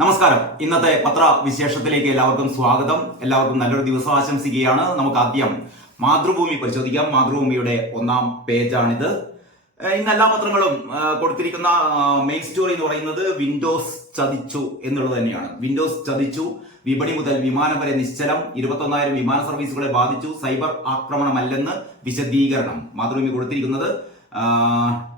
നമസ്കാരം. ഇന്നത്തെ പത്രവിശേഷത്തിലേക്ക് എല്ലാവർക്കും സ്വാഗതം. എല്ലാവർക്കും നല്ലൊരു ദിവസം ആശംസിക്കുകയാണ്. നമുക്ക് ആദ്യം മാതൃഭൂമി പരിശോധിക്കാം. മാതൃഭൂമിയുടെ ഒന്നാം പേജാണിത്. ഇന്ന് എല്ലാ പത്രങ്ങളും കൊടുത്തിരിക്കുന്ന മെയിൻ സ്റ്റോറി എന്ന് പറയുന്നത് വിൻഡോസ് ചതിച്ചു എന്നുള്ളത് തന്നെയാണ്. വിൻഡോസ് ചതിച്ചു, വിപണി മുതൽ വിമാനം വരെ നിശ്ചലം, 21,000 വിമാന സർവീസുകളെ ബാധിച്ചു, സൈബർ ആക്രമണമല്ലെന്ന് വിശദീകരണം. മാതൃഭൂമി കൊടുത്തിരിക്കുന്നത്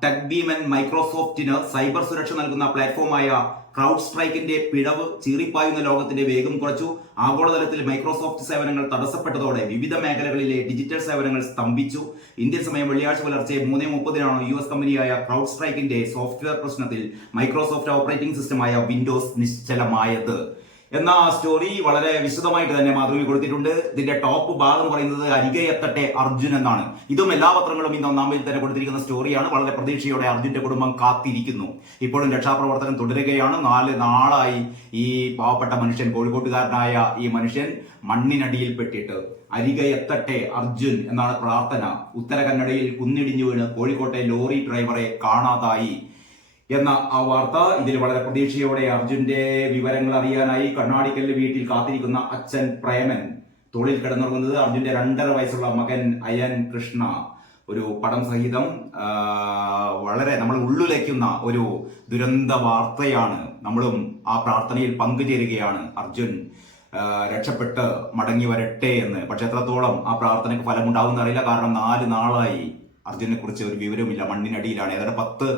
ടെക് ഭീമൻ മൈക്രോസോഫ്റ്റിന് സൈബർ സുരക്ഷ നൽകുന്ന പ്ലാറ്റ്ഫോമായ ക്രൗഡ് സ്ട്രൈക്കിന്റെ പിഴവ് ചീറിപ്പായുന്ന ലോകത്തിന്റെ വേഗം കുറച്ചു. ആഗോളതലത്തിൽ മൈക്രോസോഫ്റ്റ് സേവനങ്ങൾ തടസ്സപ്പെട്ടതോടെ വിവിധ മേഖലകളിലെ ഡിജിറ്റൽ സേവനങ്ങൾ സ്തംഭിച്ചു. ഇന്ത്യൻ സമയം വെള്ളിയാഴ്ച പുലർച്ചെ 3:30 US കമ്പനിയായ ക്രൗഡ് സ്ട്രൈക്കിന്റെ സോഫ്റ്റ്വെയർ പ്രശ്നത്തിൽ മൈക്രോസോഫ്റ്റ് ഓപ്പറേറ്റിംഗ് സിസ്റ്റമായ വിൻഡോസ് നിശ്ചലമായത് എന്ന സ്റ്റോറി വളരെ വിശദമായിട്ട് തന്നെ മാതൃഭൂമി കൊടുത്തിട്ടുണ്ട്. ഇതിന്റെ ടോപ്പ് ഭാഗം എന്ന് പറയുന്നത് അരികെ എത്തട്ടെ അർജുൻ എന്നാണ്. ഇതും എല്ലാ പത്രങ്ങളും ഇന്ന് ഒന്നാം പേജിൽ തന്നെ കൊടുത്തിരിക്കുന്ന സ്റ്റോറിയാണ്. വളരെ പ്രതീക്ഷയോടെ അർജുന്റെ കുടുംബം കാത്തിരിക്കുന്നു. ഇപ്പോഴും രക്ഷാപ്രവർത്തനം തുടരുകയാണ്. 4 നാളായി ഈ പാവപ്പെട്ട മനുഷ്യൻ, കോഴിക്കോട്ടുകാരനായ ഈ മനുഷ്യൻ മണ്ണിനടിയിൽ പെട്ടിട്ട്. അരികെ എത്തട്ടെ അർജുൻ എന്നാണ് പ്രാർത്ഥന. ഉത്തര കന്നഡയിൽ കുന്നിടിഞ്ഞു വീണ് കോഴിക്കോട്ടെ ലോറി ഡ്രൈവറെ കാണാതായി എന്ന ആ വാർത്ത. ഇതിൽ വളരെ പ്രതീക്ഷയോടെ അർജുന്റെ വിവരങ്ങൾ അറിയാനായി കണ്ണാടിക്കലിന്റെ വീട്ടിൽ കാത്തിരിക്കുന്ന അച്ഛൻ പ്രേമൻ തോളിൽ കിടന്നുറങ്ങുന്നത് അർജുന്റെ 2.5 വയസ്സുള്ള മകൻ അയൻ കൃഷ്ണ. ഒരു പടം സഹിതം വളരെ നമ്മൾ ഉള്ളുലയ്ക്കുന്ന ഒരു ദുരന്ത വാർത്തയാണ്. നമ്മളും ആ പ്രാർത്ഥനയിൽ പങ്കുചേരുകയാണ്. അർജുൻ രക്ഷപ്പെട്ട് മടങ്ങി വരട്ടെ എന്ന്. പക്ഷെ എത്രത്തോളം ആ പ്രാർത്ഥനയ്ക്ക് ഫലമുണ്ടാകുന്ന അറിയില്ല. കാരണം 4 നാളായി അർജുനെ കുറിച്ച് ഒരു വിവരമില്ല. മണ്ണിനടിയിലാണ്. ഏതാണ്ട് 10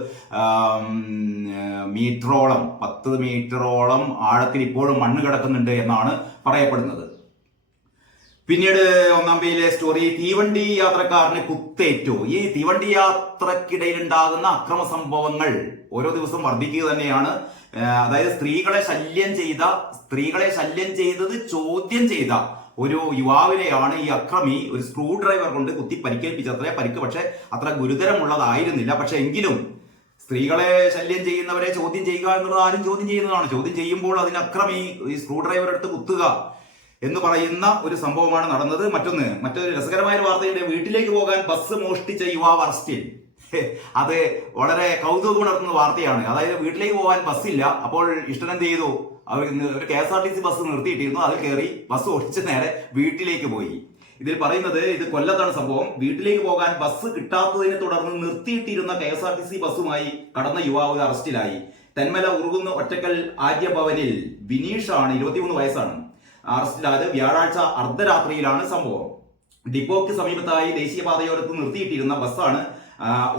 മീറ്ററോളം ആഴത്തിൽ ഇപ്പോഴും മണ്ണ് കിടക്കുന്നുണ്ട് എന്നാണ് പറയപ്പെടുന്നത്. പിന്നീട് ഒന്നാം പേജിലെ സ്റ്റോറി, തീവണ്ടി യാത്രക്കാരന് കുത്തേറ്റു. ഈ തീവണ്ടി യാത്രക്കിടയിൽ ഉണ്ടാകുന്ന അക്രമ സംഭവങ്ങൾ ഓരോ ദിവസം വർദ്ധിക്കുക തന്നെയാണ്. അതായത് സ്ത്രീകളെ ശല്യം ചെയ്തത് ചോദ്യം ചെയ്ത ഒരു യുവാവിനെയാണ് ഈ അക്രമി ഒരു സ്ക്രൂ ഡ്രൈവർ കൊണ്ട് കുത്തി പരിക്കേൽപ്പിച്ചത്രേ. പരിക്ക് പക്ഷെ അത്ര ഗുരുതരമുള്ളതായിരുന്നില്ല. പക്ഷെ എങ്കിലും സ്ത്രീകളെ ശല്യം ചെയ്യുന്നവരെ ചോദ്യം ചെയ്യുക എന്നുള്ളത് ആരും ചോദ്യം ചെയ്യുന്നതാണ്. ചോദ്യം ചെയ്യുമ്പോൾ അതിന് അക്രമി ഈ സ്ക്രൂ ഡ്രൈവർ എടുത്ത് കുത്തുക എന്ന് പറയുന്ന ഒരു സംഭവമാണ് നടന്നത്. മറ്റൊരു രസകരമായ വാർത്തയുടെ, വീട്ടിലേക്ക് പോകാൻ ബസ് മോഷ്ടിച്ച യുവാവ് അറസ്റ്റിൽ. അത് വളരെ കൗതുകമുണർത്തുന്ന വാർത്തയാണ്. അതായത് വീട്ടിലേക്ക് പോകാൻ ബസ്സില്ല. അപ്പോൾ ഇഷ്ടനെന്ത് ചെയ്തു? അവർ ഒരു KSRTC ബസ് നിർത്തിയിട്ടിരുന്നു. അതിൽ കയറി ബസ് ഓടിച്ച് നേരെ വീട്ടിലേക്ക് പോയി. ഇതിൽ പറയുന്നത്, ഇത് കൊല്ലത്താണ് സംഭവം. വീട്ടിലേക്ക് പോകാൻ ബസ് കിട്ടാത്തതിനെ തുടർന്ന് നിർത്തിയിട്ടിരുന്ന KSRTC ബസ്സുമായി കടന്ന യുവാവ് അറസ്റ്റിലായി. തെന്മല ഉറുകുന്ന് ഒറ്റക്കൽ ആര്യഭവനിൽ ബിനീഷാണ്, 23 വയസ്സാണ് അറസ്റ്റിലായത്. വ്യാഴാഴ്ച അർദ്ധരാത്രിയിലാണ് സംഭവം. ഡിപ്പോയ്ക്ക് സമീപത്തായി ദേശീയപാതയോരത്ത് നിർത്തിയിട്ടിരുന്ന ബസ്സാണ്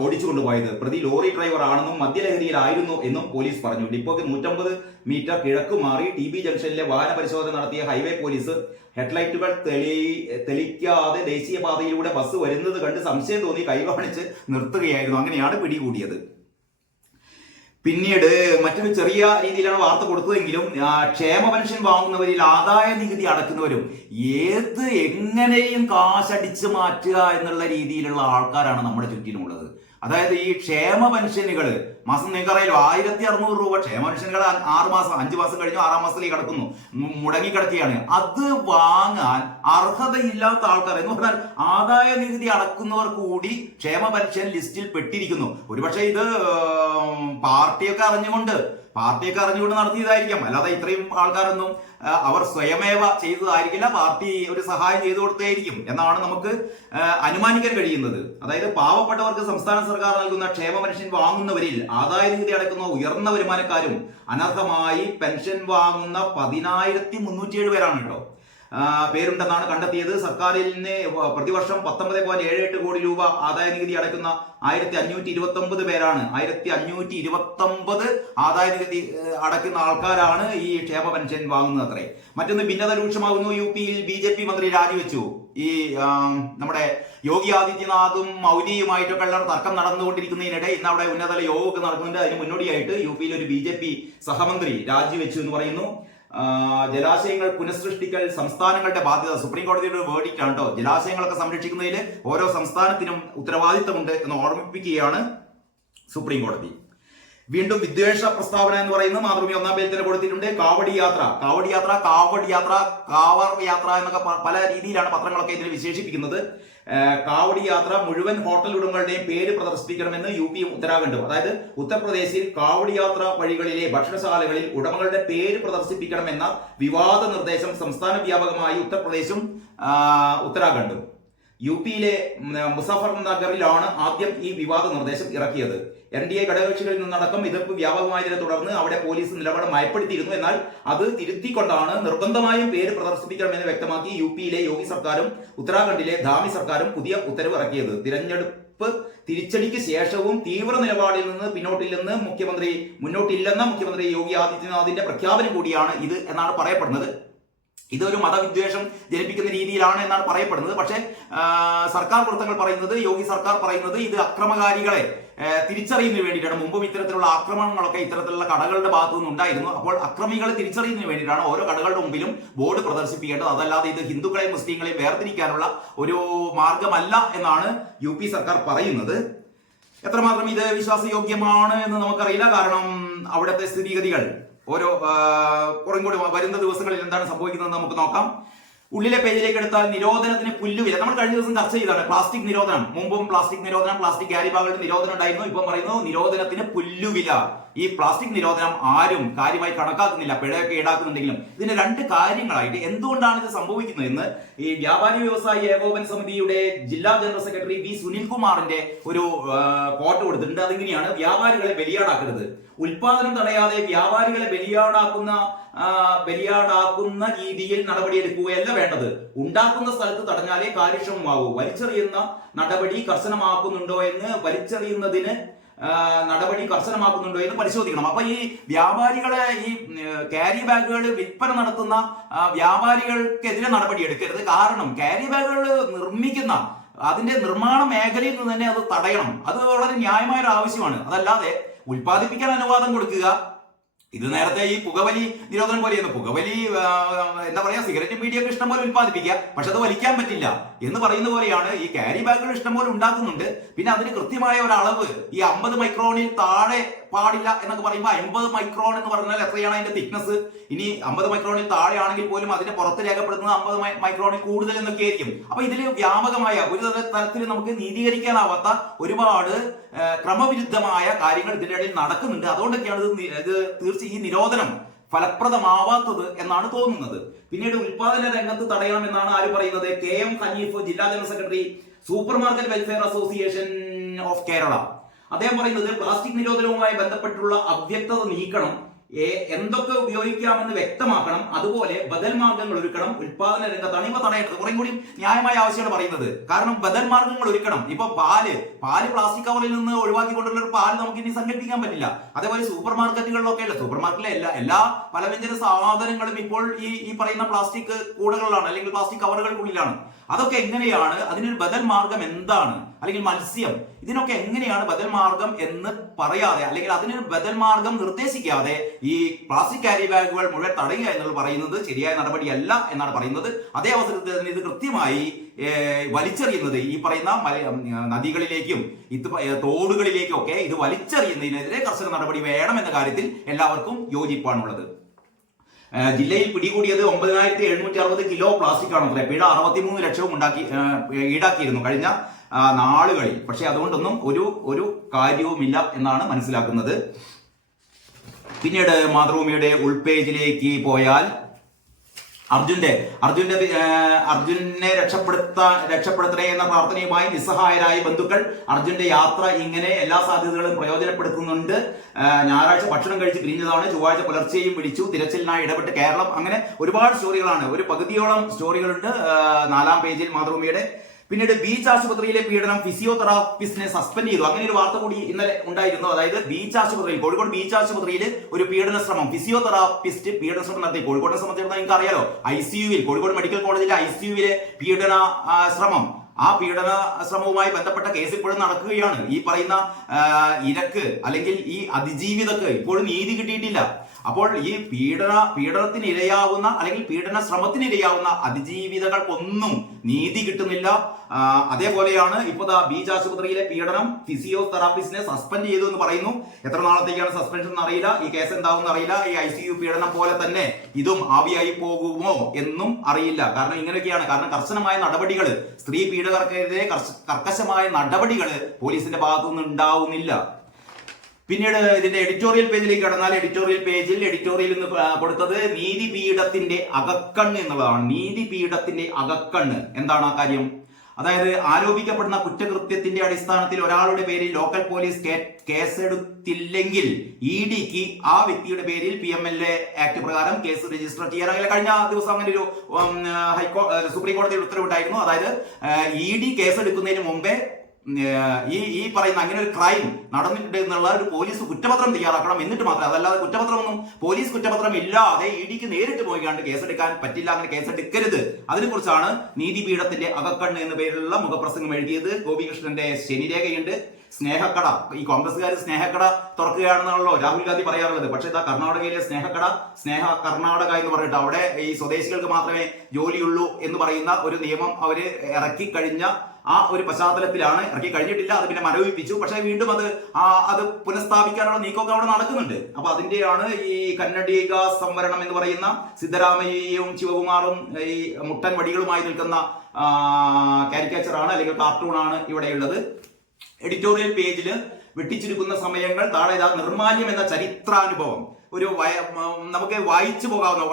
ഓടിച്ചു കൊണ്ടുപോയത്. പ്രതി ലോറി ഡ്രൈവർ ആണെന്നും മദ്യലഹരിയിലായിരുന്നു എന്നും പോലീസ് പറഞ്ഞു. ഡിപ്പോയ്ക്ക് 150 മീറ്റർ കിഴക്ക് മാറി TB ജംഗ്ഷനിലെ വാഹന പരിശോധന നടത്തിയ ഹൈവേ പോലീസ് ഹെഡ്ലൈറ്റുകൾ തെളിക്കാതെ ദേശീയപാതയിലൂടെ ബസ് വരുന്നത് കണ്ട് സംശയം തോന്നി കൈകാണിച്ച് നിർത്തുകയായിരുന്നു. അങ്ങനെയാണ് പിടികൂടിയത്. പിന്നീട് മറ്റൊരു ചെറിയ രീതിയിലാണ് വാർത്ത കൊടുത്തതെങ്കിലും, ക്ഷേമ പെൻഷൻ വാങ്ങുന്നവരിൽ ആദായ നികുതി അടയ്ക്കുന്നവരും എങ്ങനെയും കാശടിച്ച് മാറ്റുക എന്നുള്ള രീതിയിലുള്ള ആൾക്കാരാണ് നമ്മുടെ ചുറ്റിനുമുള്ളത്. അതായത് ഈ ക്ഷേമ പെൻഷനുകൾ മാസം നിങ്ങൾക്കറിയാലോ 1,600 രൂപ ക്ഷേമ പെൻഷനുകൾ 6 മാസം 5 മാസം കഴിഞ്ഞു 6-ാം മാസത്തിലേക്ക് കടക്കുന്നു, മുടങ്ങിക്കിടക്കുകയാണ്. അത് വാങ്ങാൻ അർഹതയില്ലാത്ത ആൾക്കാർ എന്ന് പറഞ്ഞാൽ ആദായ നികുതി അടക്കുന്നവർ കൂടി ക്ഷേമ പെൻഷൻ ലിസ്റ്റിൽ പെട്ടിരിക്കുന്നു. ഒരുപക്ഷെ ഇത് പാർട്ടിയൊക്കെ അറിഞ്ഞുകൊണ്ട് നടത്തിയതായിരിക്കാം. അല്ലാതെ ഇത്രയും ആൾക്കാരൊന്നും അവർ സ്വയമേവ ചെയ്തതായിരിക്കില്ല. പാർട്ടി ഒരു സഹായം ചെയ്തു കൊടുത്തായിരിക്കും എന്നാണ് നമുക്ക് അനുമാനിക്കാൻ കഴിയുന്നത്. അതായത് പാവപ്പെട്ടവർക്ക് സംസ്ഥാന സർക്കാർ നൽകുന്ന ക്ഷേമ പെൻഷൻ വാങ്ങുന്നവരിൽ ആദായ നികുതി അടയ്ക്കുന്ന ഉയർന്ന വരുമാനക്കാരും അനർഹമായി പെൻഷൻ വാങ്ങുന്ന 10,307 പേരാണ് കേട്ടോ പേരുണ്ടെന്നാണ് കണ്ടെത്തിയത്. സർക്കാരിന് പ്രതിവർഷം 19.78 കോടി രൂപ ആദായ നികുതി അടയ്ക്കുന്ന 1,529 പേരാണ്. 1,529 ആദായ നികുതി അടയ്ക്കുന്ന ആൾക്കാരാണ് ഈ ക്ഷേമ പെൻഷൻ വാങ്ങുന്നത് അത്രേ. മറ്റൊന്ന്, ഭിന്നത രൂക്ഷമാകുന്നു. UP-യിൽ BJP മന്ത്രി രാജിവെച്ചു. ഈ നമ്മുടെ യോഗി ആദിത്യനാഥും മൗലിയുമായിട്ടൊക്കെ ഉള്ള തർക്കം നടന്നുകൊണ്ടിരിക്കുന്നതിനിടെ ഇന്ന് അവിടെ ഉന്നതതല യോഗമൊക്കെ നടക്കുന്നുണ്ട്. അതിന് മുന്നോടിയായിട്ട് UP-യിൽ ഒരു BJP സഹമന്ത്രി രാജിവെച്ചു എന്ന് പറയുന്നു. ജലാശയങ്ങൾ പുനഃസൃഷ്ടിക്കൽ സംസ്ഥാനങ്ങളുടെ ബാധ്യത. സുപ്രീം കോടതിയുടെ ഒരു വേർഡിക്റ്റ് ആണ് കേട്ടോ. ജലാശയങ്ങളൊക്കെ സംരക്ഷിക്കുന്നതിൽ ഓരോ സംസ്ഥാനത്തിനും ഉത്തരവാദിത്തമുണ്ട് എന്ന് ഓർമ്മിപ്പിക്കുകയാണ് സുപ്രീം കോടതി. വീണ്ടും വിദ്വേഷ പ്രസ്താവന എന്ന് പറയുന്നത് മാതൃഭൂമി ഒന്നാം പേജിൽ തന്നെ കൊടുത്തിട്ടുണ്ട്. കാവടി യാത്ര എന്നൊക്കെ പല രീതിയിലാണ് പത്രങ്ങളൊക്കെ ഇതിനെ വിശേഷിപ്പിക്കുന്നത്. കാവടി യാത്ര മുഴുവൻ ഹോട്ടൽ ഉടമകളുടെയും പേര് പ്രദർശിപ്പിക്കണമെന്ന് UP ഉത്തരാഖണ്ഡും. അതായത് ഉത്തർപ്രദേശിൽ കാവടി യാത്ര വഴികളിലെ ഭക്ഷണശാലകളിൽ ഉടമകളുടെ പേര് പ്രദർശിപ്പിക്കണമെന്ന വിവാദ നിർദ്ദേശം സംസ്ഥാന വ്യാപകമായി ഉത്തർപ്രദേശും ഉത്തരാഖണ്ഡും. UPയിലെ മുസഫർ നഗറിലാണ് ആദ്യം ഈ വിവാദ നിർദ്ദേശം ഇറക്കിയത്. NDA ഘടകകക്ഷികളിൽ നിന്നടക്കം എതിർപ്പ് വ്യാപകമായതിനെ തുടർന്ന് അവിടെ പോലീസ് നിലപാട് മയപ്പെടുത്തിയിരുന്നു. എന്നാൽ അത് തിരുത്തിക്കൊണ്ടാണ് നിർബന്ധമായും പേര് പ്രദർശിപ്പിക്കണമെന്ന് വ്യക്തമാക്കി UPയിലെ യോഗി സർക്കാരും ഉത്തരാഖണ്ഡിലെ ധാമി സർക്കാരും പുതിയ ഉത്തരവ് ഇറക്കിയത്. തിരഞ്ഞെടുപ്പ് തിരിച്ചടിക്ക് ശേഷവും തീവ്ര നിലപാടിൽ നിന്ന് മുന്നോട്ടില്ലെന്ന മുഖ്യമന്ത്രി യോഗി ആദിത്യനാഥിന്റെ പ്രഖ്യാപനം കൂടിയാണ് ഇത് എന്നാണ് പറയപ്പെടുന്നത്. ഇതൊരു മതവിദ്വേഷം ജനിപ്പിക്കുന്ന രീതിയിലാണ് എന്നാണ് പറയപ്പെടുന്നത്. പക്ഷേ സർക്കാർ വൃത്തങ്ങൾ പറയുന്നത്, യോഗി സർക്കാർ പറയുന്നത് ഇത് അക്രമകാരികളെ തിരിച്ചറിയുന്നതിന് വേണ്ടിയിട്ടാണ്. മുമ്പും ഇത്തരത്തിലുള്ള ആക്രമണങ്ങളൊക്കെ ഇത്തരത്തിലുള്ള കടകളുടെ ഭാഗത്തു നിന്നുണ്ടായിരുന്നു. അപ്പോൾ അക്രമികളെ തിരിച്ചറിയുന്നതിന് വേണ്ടിയിട്ടാണ് ഓരോ കടകളുടെ മുമ്പിലും ബോർഡ് പ്രദർശിപ്പിക്കേണ്ടത്. അതല്ലാതെ ഇത് ഹിന്ദുക്കളെയും മുസ്ലിങ്ങളെയും വേർതിരിക്കാനുള്ള ഒരു മാർഗമല്ല എന്നാണ് UP സർക്കാർ പറയുന്നത്. എത്രമാത്രം ഇത് വിശ്വാസയോഗ്യമാണ് എന്ന് നമുക്കറിയില്ല. കാരണം അവിടുത്തെ സ്ഥിതിഗതികൾ കുറേ കൂടി വരുന്ന ദിവസങ്ങളിൽ എന്താണ് സംഭവിക്കുന്നത് നമുക്ക് നോക്കാം. ഉള്ളിലെ പേജിലേക്ക് എടുത്താൽ നിരോധനത്തിന് പുല്ലുവില. നമ്മൾ കഴിഞ്ഞ ദിവസം ചർച്ച ചെയ്താണ് പ്ലാസ്റ്റിക് നിരോധനം. മുമ്പും പ്ലാസ്റ്റിക് ക്യാരി ബാഗുകളുടെ നിരോധനം ഉണ്ടായിരുന്നു. ഇപ്പം പറയുന്നു നിരോധനത്തിന് പുല്ലുവില. ഈ പ്ലാസ്റ്റിക് നിരോധനം ആരും കാര്യമായി കണക്കാക്കുന്നില്ല. പിഴയൊക്കെ ഈടാക്കുന്നുണ്ടെങ്കിലും ഇതിന് രണ്ട് കാര്യങ്ങളായിട്ട് എന്തുകൊണ്ടാണ് ഇത് സംഭവിക്കുന്നത് എന്ന് ഈ വ്യാപാരി വ്യവസായി ഏകോപന സമിതിയുടെ ജില്ലാ ജനറൽ സെക്രട്ടറി V സുനിൽകുമാറിന്റെ ഒരു കോട്ട് കൊടുത്തിട്ടുണ്ട്. അതിങ്ങനെയാണ്: വ്യാപാരികളെ ബലിയാടാക്കരുത്. ഉൽപാദനം തടയാതെ വ്യാപാരികളെ ബലിയാടാക്കുന്ന രീതിയിൽ നടപടിയെടുക്കുകയല്ല വേണ്ടത്. ഉണ്ടാക്കുന്ന സ്ഥലത്ത് തടഞ്ഞാലേ കാര്യക്ഷമമാകൂ. വലിച്ചെറിയുന്ന നടപടി കർശനമാക്കുന്നുണ്ടോ എന്ന് പരിശോധിക്കണം. അപ്പൊ ഈ വ്യാപാരികളെ, ഈ ക്യാരി ബാഗുകൾ വിൽപ്പന നടത്തുന്ന വ്യാപാരികൾക്കെതിരെ നടപടി എടുക്കരുത്. കാരണം ക്യാരി ബാഗുകൾ നിർമ്മിക്കുന്ന അതിന്റെ നിർമ്മാണ മേഖലയിൽ നിന്ന് തന്നെ അത് തടയണം. അത് വളരെ ന്യായമായ ഒരു ആവശ്യമാണ്. അതല്ലാതെ ഉൽപ്പാദിപ്പിക്കാൻ അനുവാദം കൊടുക്കുക. ഇത് നേരത്തെ ഈ പുകവലി നിരോധനം പോലെയാണ്. പുകവലി എന്താ പറയാ, സിഗരറ്റും ബീഡിയൊക്കെ ഇഷ്ടം പോലെ ഉൽപ്പാദിപ്പിക്കുക, പക്ഷെ അത് വലിക്കാൻ പറ്റില്ല എന്ന് പറയുന്ന പോലെയാണ്. ഈ ക്യാരി ബാഗുകൾ ഇഷ്ടം പോലെ ഉണ്ടാക്കുന്നുണ്ട്. പിന്നെ അതിന് കൃത്യമായ ഒരു അളവ്, ഈ 50 മൈക്രോണിൽ താഴെ പാടില്ല എന്നൊക്കെ പറയുമ്പോൾ 50 മൈക്രോൺ എന്ന് പറഞ്ഞാൽ എത്രയാണ് അതിന്റെ തിക്നെസ്? ഇനി 50 മൈക്രോണിൽ താഴെ ആണെങ്കിൽ പോലും അതിന്റെ പുറത്ത് രേഖപ്പെടുത്തുന്നത് 50 മൈക്രോണിൽ കൂടുതൽ എന്നൊക്കെ ആയിരിക്കും. അപ്പൊ ഇതിൽ വ്യാപകമായ ഒരു തരത്തിൽ നമുക്ക് നീതീകരിക്കാനാവാത്ത ഒരുപാട് ക്രമവിരുദ്ധമായ കാര്യങ്ങൾ ഇതിന്റെ ഇടയിൽ നടക്കുന്നുണ്ട്. അതുകൊണ്ടൊക്കെയാണ് ഈ നിരോധനം ഫലപ്രദമാവാത്തത് എന്നാണ് തോന്നുന്നത്. പിന്നീട് ഉൽപാദന രംഗത്ത് തടയണമെന്നാണ് ആര് പറയുന്നത്? KM ഹനീഫ്, ജില്ലാ general secretary, super market welfare association of Kerala. അദ്ദേഹം പറയുന്നത് പ്ലാസ്റ്റിക് നിരോധനവുമായി ബന്ധപ്പെട്ടുള്ള അവ്യക്തത നീക്കണം, എന്തൊക്കെ ഉപയോഗിക്കാമെന്ന് വ്യക്തമാക്കണം, അതുപോലെ ബദൽ മാർഗങ്ങൾ ഒരുക്കണം. ഉൽപാദന രംഗത്താണ് ഇവ തടയേണ്ടത്. കുറേ കൂടി ന്യായമായ ആവശ്യമാണ് പറയുന്നത്. കാരണം ബദൽ മാർഗങ്ങൾ ഒരുക്കണം. ഇപ്പൊ പാല് പ്ലാസ്റ്റിക് കവറിൽ നിന്ന് ഒഴിവാക്കിക്കൊണ്ടുള്ള ഒരു പാല് നമുക്ക് ഇനി സങ്കല്പിക്കാൻ പറ്റില്ല. അതേപോലെ സൂപ്പർ മാർക്കറ്റുകളിലൊക്കെ അല്ല, സൂപ്പർ മാർക്കറ്റിലെ എല്ലാ പലവ്യഞ്ജന സാധനങ്ങളും ഇപ്പോൾ ഈ പറയുന്ന പ്ലാസ്റ്റിക് കൂടകളിലാണ്, അല്ലെങ്കിൽ പ്ലാസ്റ്റിക് കവറുകൾക്കുള്ളിലാണ്. അതൊക്കെ എങ്ങനെയാണ്? അതിനൊരു ബദൽ മാർഗം എന്താണ്? അല്ലെങ്കിൽ മത്സ്യം, ഇതിനൊക്കെ എങ്ങനെയാണ് ബദൽ മാർഗം എന്ന് പറയാതെ, അല്ലെങ്കിൽ അതിനൊരു ബദൽ മാർഗം നിർദ്ദേശിക്കാതെ ഈ പ്ലാസ്റ്റിക് ക്യാരി ബാഗുകൾ മുഴുവൻ തടയുക എന്നുള്ളത് പറയുന്നത് ശരിയായ നടപടിയല്ല എന്നാണ് പറയുന്നത്. അതേ അവസരത്തിൽ തന്നെ ഇത് കൃത്യമായി വലിച്ചെറിയുന്നത്, ഈ പറയുന്ന നദികളിലേക്കും തോടുകളിലേക്കും ഒക്കെ ഇത് വലിച്ചെറിയുന്നതിനെതിരെ കർശന നടപടി വേണമെന്ന കാര്യത്തിൽ എല്ലാവർക്കും യോജിപ്പാണുള്ളത്. ജില്ലയിൽ പിടികൂടിയത് 9760 കിലോ പ്ലാസ്റ്റിക് ആണ്. പിഴ 63 ലക്ഷവും ഈടാക്കിയിരുന്നു കഴിഞ്ഞ നാളുകളിൽ. പക്ഷെ അതുകൊണ്ടൊന്നും ഒരു കാര്യവുമില്ല എന്നാണ് മനസ്സിലാക്കുന്നത്. പിന്നീട് മാതൃഭൂമിയുടെ ഉൾപേജിലേക്ക് പോയാൽ അർജുനെ രക്ഷപ്പെടുത്തണേ എന്ന പ്രാർത്ഥനയുമായി നിസ്സഹായരായ ബന്ധുക്കൾ. അർജുന്റെ യാത്ര ഇങ്ങനെ എല്ലാ സാധ്യതകളും പ്രയോജനപ്പെടുത്തുന്നുണ്ട്. ഞായറാഴ്ച ഭക്ഷണം കഴിച്ച് പിരിഞ്ഞതാണ്, ചൊവ്വാഴ്ച പുലർച്ചെയും വിളിച്ചു, തിരച്ചിലിനായി ഇടപെട്ട് കേരളം. അങ്ങനെ ഒരുപാട് സ്റ്റോറികളാണ്, ഒരു പകുതിയോളം സ്റ്റോറികളുണ്ട് 4-ാം പേജിൽ മാതൃഭൂമിയുടെ. പിന്നീട് ബീച്ച് ആശുപത്രിയിലെ പീഡനം, ഫിസിയോതെറാപ്പിസ്റ്റിനെ സസ്പെൻഡ് ചെയ്തു. അങ്ങനെ ഒരു വാർത്ത കൂടി ഇന്നലെ ഉണ്ടായിരുന്നു. അതായത് ബീച്ച് ആശുപത്രിയിൽ, കോഴിക്കോട് ബീച്ച് ആശുപത്രിയിൽ ഒരു പീഡന ശ്രമം, ഫിസിയോതെറാപ്പിസ്റ്റ് പീഡന ശ്രമം നടത്തി. കോഴിക്കോടിനെ സംബന്ധിച്ചിടത്തോളം നിങ്ങൾക്ക് അറിയാലോ, ICUവിൽ, കോഴിക്കോട് മെഡിക്കൽ കോളേജിലെ ICUവിലെ പീഡന ശ്രമം, ആ പീഡന ശ്രമവുമായി ബന്ധപ്പെട്ട കേസ് ഇപ്പോഴും നടക്കുകയാണ്. ഈ പറയുന്ന ഇരക്ക് അല്ലെങ്കിൽ ഈ അതിജീവിതക്ക് ഇപ്പോഴും നീതി കിട്ടിയിട്ടില്ല. അപ്പോൾ ഈ പീഡനത്തിന് ഇരയാവുന്ന അല്ലെങ്കിൽ പീഡന ശ്രമത്തിന് ഇരയാവുന്ന അതിജീവിതകൾക്കൊന്നും നീതി കിട്ടുന്നില്ല. അതേപോലെയാണ് ഇപ്പൊ ബീച്ച് ആശുപത്രിയിലെ പീഡനം, ഫിസിയോതെറാപ്പിസ്റ്റിനെ സസ്പെൻഡ് ചെയ്തു എന്ന് പറയുന്നു. എത്ര നാളത്തേക്കാണ് സസ്പെൻഷൻ എന്ന് അറിയില്ല, ഈ കേസ് എന്താവും അറിയില്ല. ഈ ICU പീഡനം പോലെ തന്നെ ഇതും ആവിയായി പോകുമോ എന്നും അറിയില്ല. കാരണം ഇങ്ങനെയൊക്കെയാണ്. കാരണം കർശനമായ നടപടികൾ, സ്ത്രീ പീഡകർക്കെതിരെ കർക്കശമായ നടപടികൾ പോലീസിന്റെ ഭാഗത്തുനിന്ന് ഉണ്ടാവുന്നില്ല. പിന്നീട് ഇതിന്റെ എഡിറ്റോറിയൽ പേജിലേക്ക് കടന്നാൽ എഡിറ്റോറിയൽ എന്ന് കൊടുത്തത് നീതിപീഠത്തിന്റെ അകക്കണ്ണ് എന്നുള്ളതാണ്. നീതിപീഠത്തിന്റെ അകക്കണ്ണ് എന്താണ് ആ കാര്യം? അതായത് ആരോപിക്കപ്പെടുന്ന കുറ്റകൃത്യത്തിന്റെ അടിസ്ഥാനത്തിൽ ഒരാളുടെ പേരിൽ ലോക്കൽ പോലീസ് കേസെടുത്തില്ലെങ്കിൽ EDക്ക് ആ വ്യക്തിയുടെ പേരിൽ PMLA ആക്ട് പ്രകാരം കേസ് രജിസ്റ്റർ ചെയ്യാൻ. അങ്ങനെ കഴിഞ്ഞ ദിവസം അങ്ങനെ ഒരു സുപ്രീം കോടതി ഉത്തരവുണ്ടായിരുന്നു. അതായത് ED കേസെടുക്കുന്നതിന് മുമ്പേ ഈ പറയുന്ന അങ്ങനെ ഒരു ക്രൈം നടന്നിട്ടുണ്ട് എന്നുള്ള ഒരു പോലീസ് കുറ്റപത്രം തയ്യാറാക്കണം. എന്നിട്ട് മാത്രം, അതല്ലാതെ പോലീസ് കുറ്റപത്രം ഇല്ലാതെ EDക്ക് നേരിട്ട് പോയിക്കാണ്ട് കേസെടുക്കാൻ പറ്റില്ല, അങ്ങനെ കേസെടുക്കരുത്. അതിനെക്കുറിച്ചാണ് നീതിപീഠത്തിന്റെ അകക്കണ്ണ് എന്ന പേരിലുള്ള മുഖപ്രസംഗം എഴുതിയത്. ഗോപികൃഷ്ണന്റെ ശനിരേഖയുണ്ട്. സ്നേഹക്കട, ഈ കോൺഗ്രസ്സുകാർ സ്നേഹക്കട തുറക്കുകയാണെന്നാണല്ലോ രാഹുൽ ഗാന്ധി പറയാറുള്ളത്. പക്ഷേ ഇതാ കർണാടകയിലെ സ്നേഹ കർണാടക എന്ന് പറഞ്ഞിട്ട് അവിടെ ഈ സ്വദേശികൾക്ക് മാത്രമേ ജോലിയുള്ളൂ എന്ന് പറയുന്ന ഒരു നിയമം അവര് ഇറക്കി കഴിഞ്ഞ ആ ഒരു പശ്ചാത്തലത്തിലാണ്. ഇറക്കി കഴിഞ്ഞിട്ടില്ല, അത് പിന്നെ മരവിപ്പിച്ചു. പക്ഷേ വീണ്ടും അത് പുനഃസ്ഥാപിക്കാനുള്ള നീക്കമൊക്കെ അവിടെ നടക്കുന്നുണ്ട്. അപ്പൊ അതിന്റെയാണ് ഈ കന്നഡിക സംവരണം എന്ന് പറയുന്ന സിദ്ധരാമയ്യയും ശിവകുമാറും ഈ മുട്ടൻ വടികളുമായി നിൽക്കുന്ന കാരിക്കേച്ചറാണ് അല്ലെങ്കിൽ കാർട്ടൂണാണ് ഇവിടെയുള്ളത്. എഡിറ്റോറിയൽ പേജിൽ വെട്ടിച്ചുരുക്കുന്ന സമയങ്ങൾ താഴെ നിർമാല്യം എന്ന ചരിത്രാനുഭവം, ഒരു നമുക്ക് വായിച്ചു പോകാവുന്ന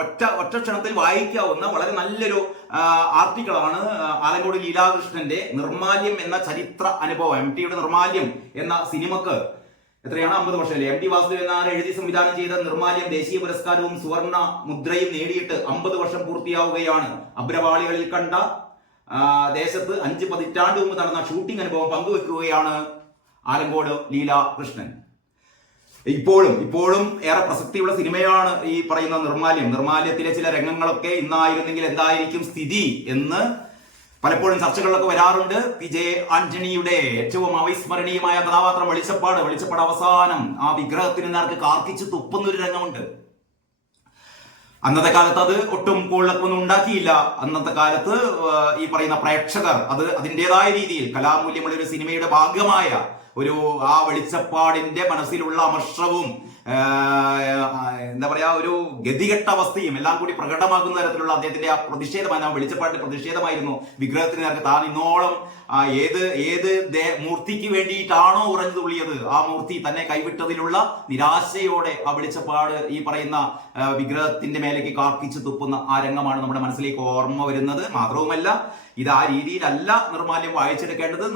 ഒറ്റ ക്ഷണത്തിൽ വായിക്കാവുന്ന വളരെ നല്ലൊരു ആർട്ടിക്കിളാണ് ആലങ്കോട് ലീലാകൃഷ്ണന്റെ നിർമാല്യം എന്ന ചരിത്ര അനുഭവം. MT യുടെ നിർമാല്യം എന്ന സിനിമക്ക് എത്രയാണ് 50 വർഷമല്ലേ? MT വാസുദേവൻ നായർ എഴുതി സംവിധാനം ചെയ്ത നിർമാല്യം ദേശീയ പുരസ്കാരവും സുവർണ മുദ്രയും നേടിയിട്ട് 50 വർഷം പൂർത്തിയാവുകയാണ്. അബ്രവാളികളിൽ കണ്ട ദേശത്ത് 5 പതിറ്റാണ്ട് മുമ്പ് നടന്ന ഷൂട്ടിംഗ് അനുഭവം പങ്കുവെക്കുകയാണ് ആലങ്കോട് ലീലാകൃഷ്ണൻ. ഇപ്പോഴും ഏറെ പ്രസക്തിയുള്ള സിനിമയാണ് ഈ പറയുന്ന നിർമാല്യത്തിലെ ചില രംഗങ്ങളൊക്കെ ഇന്നായിരുന്നെങ്കിൽ എന്തായിരിക്കും സ്ഥിതി എന്ന് പലപ്പോഴും ചർച്ചകളിലൊക്കെ വരാറുണ്ട്. PJ ആന്റണിയുടെ ഏറ്റവും അവിസ്മരണീയമായ കഥാപാത്രം വെളിച്ചപ്പാട് അവസാനം ആ വിഗ്രഹത്തിന് നേർക്ക് കാർക്കിച്ച് തുപ്പുന്നൊരു രംഗമുണ്ട്. അന്നത്തെ കാലത്ത് അത് ഒട്ടും കോളിളക്കൊന്നും ഉണ്ടാക്കിയില്ല. അന്നത്തെ കാലത്ത് ഈ പറയുന്ന പ്രേക്ഷകർ അതിൻ്റെതായ രീതിയിൽ കലാമൂല്യമുള്ള ഒരു സിനിമയുടെ ഭാഗമായ ആ വെളിച്ചപ്പാടിന്റെ മനസ്സിലുള്ള അമർഷവും എന്താ പറയാ ഒരു ഗതികെട്ട അവസ്ഥയും എല്ലാം കൂടി പ്രകടമാകുന്ന തരത്തിലുള്ള അദ്ദേഹത്തിന്റെ ആ പ്രതിഷേധമായ വെളിച്ചപ്പാടിന്റെ പ്രതിഷേധമായിരുന്നു. വിഗ്രഹത്തിന് നേർക്ക് താൻ ഇന്നോളം ഏത് മൂർത്തിക്ക് വേണ്ടിയിട്ടാണോ ഉറഞ്ഞു തുള്ളിയത്, ആ മൂർത്തി തന്നെ കൈവിട്ടതിലുള്ള നിരാശയോടെ ആ വെളിച്ചപ്പാട് ഈ പറയുന്ന വിഗ്രഹത്തിന്റെ മേലേക്ക് കാർക്കിച്ചു തുപ്പുന്ന ആ രംഗമാണ് നമ്മുടെ മനസ്സിലേക്ക് ഓർമ്മ വരുന്നത്. മാത്രവുമല്ല, ഇത് ആ രീതിയിലല്ല നിർമാല്യം വായിച്ചെടുക്കേണ്ടത്.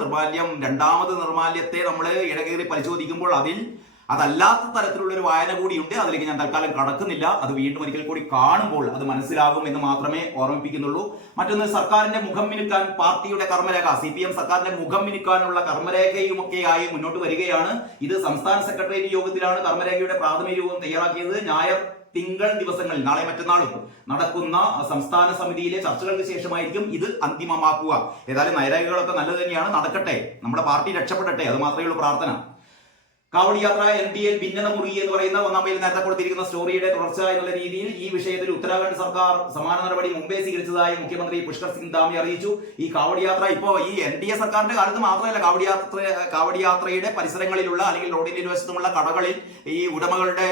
രണ്ടാമത് നിർമാല്യത്തെ നമ്മൾ ഇടകേറി പരിശോധിക്കുമ്പോൾ അതല്ലാത്ത തരത്തിലുള്ള ഒരു വായന കൂടിയുണ്ട്. അതിലേക്ക് ഞാൻ തൽക്കാലം കടക്കുന്നില്ല. അത് വീണ്ടും ഒരിക്കൽ കൂടി കാണുമ്പോൾ അത് മനസ്സിലാകും എന്ന് മാത്രമേ ഓർമ്മിപ്പിക്കുന്നുള്ളൂ. മറ്റൊന്ന്, സർക്കാരിന്റെ മുഖം മിനുക്കാൻ പാർട്ടിയുടെ കർമ്മരേഖ, CPM സർക്കാരിന്റെ മുഖം മിനുക്കാനുള്ള കർമ്മരേഖയുമൊക്കെയായി മുന്നോട്ട് വരികയാണ്. ഇത് സംസ്ഥാന സെക്രട്ടേറിയറ്റ് യോഗത്തിലാണ് കർമ്മരേഖയുടെ പ്രാഥമിക രൂപം തയ്യാറാക്കിയത്. ഞായർ തിങ്കൾ ദിവസങ്ങളിൽ, നാളെ മറ്റന്നാളും നടക്കുന്ന സംസ്ഥാന സമിതിയിലെ ചർച്ചകൾക്ക് ശേഷമായിരിക്കും ഇത് അന്തിമമാക്കുക. ഏതായാലും നയരേഖകളൊക്കെ നല്ലത് തന്നെയാണ്, നടക്കട്ടെ, നമ്മുടെ പാർട്ടി രക്ഷപ്പെടട്ടെ, അത് മാത്രമേ ഉള്ളൂ പ്രാർത്ഥന. കാവടി യാത്ര LDL ഭിന്നത മുറുകി എന്ന് പറയുന്ന ഒന്നാം പേരിൽ നേരത്തെ കൊടുത്തിരിക്കുന്ന സ്റ്റോറിയുടെ തുടർച്ച എന്നുള്ള രീതിയിൽ ഈ വിഷയത്തിൽ ഉത്തരാഖണ്ഡ് സർക്കാർ സമാന നടപടി മുമ്പേ സ്വീകരിച്ചതായി മുഖ്യമന്ത്രി പുഷ്കർ സിംഗ് ധാമി അറിയിച്ചു. ഈ കാവടി യാത്ര ഇപ്പോൾ ഈ NDA സർക്കാരിന്റെ കാലത്ത് മാത്രമല്ല, കാവടി യാത്രയുടെ പരിസരങ്ങളിലുള്ള അല്ലെങ്കിൽ റോഡിന്റെ ഇരുവശത്തുമുള്ള കടകളിൽ ഈ ഉടമകളുടെ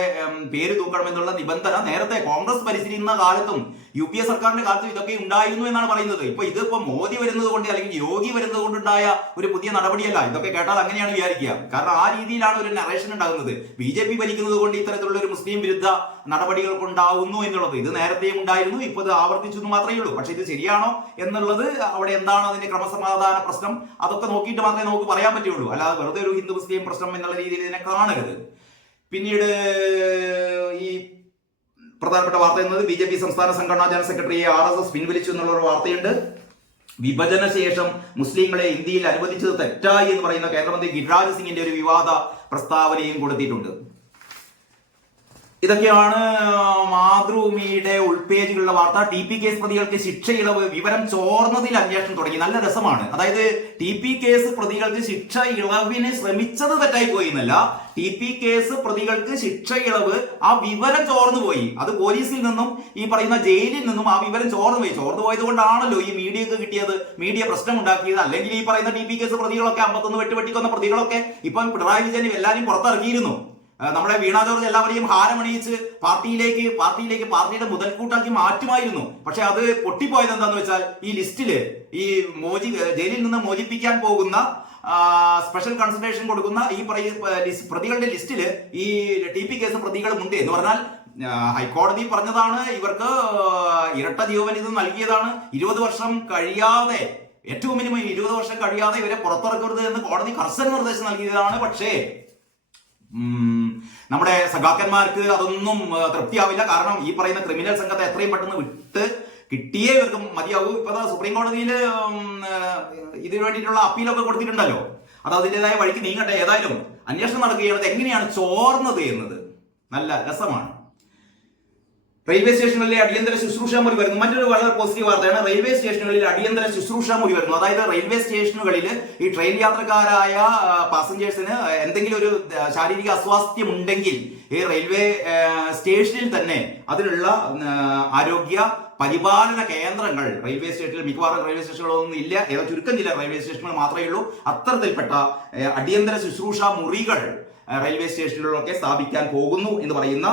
പേര് തൂക്കണമെന്നുള്ള നിബന്ധന നേരത്തെ കോൺഗ്രസ് ഭരിച്ചിരുന്ന കാലത്തും UPA സർക്കാരിന്റെ കാലത്തും ഇതൊക്കെ ഉണ്ടായിരുന്നു എന്നാണ് പറയുന്നത്. ഇതിപ്പോ മോദി വരുന്നത് കൊണ്ട് അല്ലെങ്കിൽ യോഗി വരുന്നത് കൊണ്ടുണ്ടായ ഒരു പുതിയ നടപടിയല്ല. ഇതൊക്കെ കേട്ടാൽ അങ്ങനെയാണ് വിചാരിക്കുക. കാരണം ആ രീതിയിലാണ് ഒരു നറേഷൻ ഉണ്ടാകുന്നത്. BJP ഭരിക്കുന്നത് കൊണ്ട് ഇത്തരത്തിലുള്ള ഒരു മുസ്ലിം വിരുദ്ധ നടപടികൾ ഉണ്ടാകുന്നു എന്നുള്ളത് ഇത് നേരത്തെയും ഉണ്ടായിരുന്നു. ഇപ്പൊ ഇത് ആവർത്തിച്ചു എന്ന് മാത്രമേ ഉള്ളൂ. പക്ഷെ ഇത് ശരിയാണോ എന്നുള്ളത്, അവിടെ എന്താണ് അതിന്റെ ക്രമസമാധാന പ്രശ്നം, അതൊക്കെ നോക്കിയിട്ട് മാത്രമേ നമുക്ക് പറയാൻ പറ്റുള്ളൂ. അല്ലാതെ വെറുതെ ഒരു ഹിന്ദു മുസ്ലിം പ്രശ്നം എന്നുള്ള രീതിയിൽ ഇതിനെ കാണരുത്. പിന്നീട് ഈ പ്രധാനപ്പെട്ട വാർത്ത എന്നത് BJP സംസ്ഥാന സംഘടനാ ജനറൽ സെക്രട്ടറിയെ RSS പിൻവലിച്ചു എന്നുള്ള ഒരു വാർത്തയുണ്ട്. വിഭജന ശേഷം മുസ്ലിങ്ങളെ ഇന്ത്യയിൽ അനുവദിച്ചത് തെറ്റായി എന്ന് പറയുന്ന കേന്ദ്രമന്ത്രി ഗിരിരാജ് സിംഗിന്റെ ഒരു വിവാദ പ്രസ്താവനയും കൊടുത്തിട്ടുണ്ട്. ഇതൊക്കെയാണ് മാതൃഭൂമിയുടെ ഉൾപേജുകളുടെ വാർത്ത. TP കേസ് പ്രതികൾക്ക് ശിക്ഷ ഇളവ്, വിവരം ചോർന്നതിൽ അന്വേഷണം തുടങ്ങി. നല്ല രസമാണ്. അതായത് TP കേസ് പ്രതികൾക്ക് ശിക്ഷ ഇളവിന് ശ്രമിച്ചത് തെറ്റായി പോയി എന്നല്ല, TP കേസ് പ്രതികൾക്ക് ശിക്ഷ ഇളവ് ആ വിവരം ചോർന്നു പോയി. അത് പോലീസിൽ നിന്നും ഈ പറയുന്ന ജയിലിൽ നിന്നും ആ വിവരം ചോർന്നു പോയി. ചോർന്നു പോയത് കൊണ്ടാണല്ലോ ഈ മീഡിയക്ക് കിട്ടിയത്, മീഡിയ പ്രശ്നം ഉണ്ടാക്കിയത്. അല്ലെങ്കിൽ ഈ പറയുന്ന TP കേസ് പ്രതികളൊക്കെ 51 വെട്ടിക്കൊന്ന പ്രതികളൊക്കെ ഇപ്പം പിണറായി വിജയൻ എല്ലാവരും പുറത്തിറക്കിയിരുന്നു. നമ്മുടെ വീണ ജോർജ് എല്ലാവരെയും ഹാരമണിയിച്ച് പാർട്ടിയുടെ മുതൽക്കൂട്ടാക്കി മാറ്റുമായിരുന്നു. പക്ഷെ അത് പൊട്ടിപ്പോയത് എന്താന്ന് വെച്ചാൽ ഈ ലിസ്റ്റില് ഈ ജയിലിൽ നിന്ന് മോചിപ്പിക്കാൻ പോകുന്ന സ്പെഷ്യൽ കൺസിഡറേഷൻ കൊടുക്കുന്ന ഈ പ്രതികളുടെ ലിസ്റ്റില് ഈ TP കേസ് പ്രതികളുമുണ്ട് എന്ന് പറഞ്ഞാൽ ഹൈക്കോടതി പറഞ്ഞതാണ് ഇവർക്ക് ഇരട്ട ജീവപര്യന്തം നൽകിയതാണ്. 20 വർഷം കഴിയാതെ, ഏറ്റവും മിനിമം 20 വർഷം കഴിയാതെ ഇവരെ പുറത്തിറക്കരുത് എന്ന് കോടതി കർശന നിർദ്ദേശം നൽകിയതാണ്. പക്ഷേ നമ്മുടെ സഖാക്കന്മാർക്ക് അതൊന്നും തൃപ്തിയാവില്ല. കാരണം ഈ പറയുന്ന ക്രിമിനൽ സംഘത്തെ എത്രയും പെട്ടെന്ന് വിട്ട് കിട്ടിയേ ഇവർക്കും മതിയാവൂ. ഇപ്പൊ സുപ്രീം കോടതിയിൽ ഇതിനു വേണ്ടിയിട്ടുള്ള അപ്പീലൊക്കെ കൊടുത്തിട്ടുണ്ടല്ലോ. അത് അതിൻ്റെതായ വഴിക്ക് നീങ്ങട്ടെ. ഏതായാലും അന്വേഷണം നടക്കുകയാണ്. എങ്ങനെയാണ് ചോർന്നത് എന്നത് നല്ല രസമാണ്. റെയിൽവേ സ്റ്റേഷനുകളിലെ അടിയന്തര ശുശ്രൂഷ മുറി വരുന്നു. മറ്റൊരു വളരെ പോസിറ്റീവ് വാർത്തയാണ്. റെയിൽവേ സ്റ്റേഷനുകളിൽ അടിയന്തര ശുശ്രൂഷ മുറി വരുന്നു. അതായത് റെയിൽവേ സ്റ്റേഷനുകളിൽ ഈ ട്രെയിൻ യാത്രക്കാരായ പാസഞ്ചേഴ്സിന് എന്തെങ്കിലും ഒരു ശാരീരിക അസ്വാസ്ഥ്യം ഉണ്ടെങ്കിൽ ഈ റെയിൽവേ സ്റ്റേഷനിൽ തന്നെ അതിനുള്ള ആരോഗ്യ പരിപാലന കേന്ദ്രങ്ങൾ റെയിൽവേ സ്റ്റേഷനിൽ, മിക്കവാറും റെയിൽവേ സ്റ്റേഷനുകളൊന്നും ഇല്ല, ഏതോ ചുരുക്കം ചില റെയിൽവേ സ്റ്റേഷനുകൾ മാത്രമേ ഉള്ളൂ. അത്തരത്തിൽപ്പെട്ട അടിയന്തര ശുശ്രൂഷ മുറികൾ റെയിൽവേ സ്റ്റേഷനുകളിലൊക്കെ സ്ഥാപിക്കാൻ പോകുന്നു എന്ന് പറയുന്ന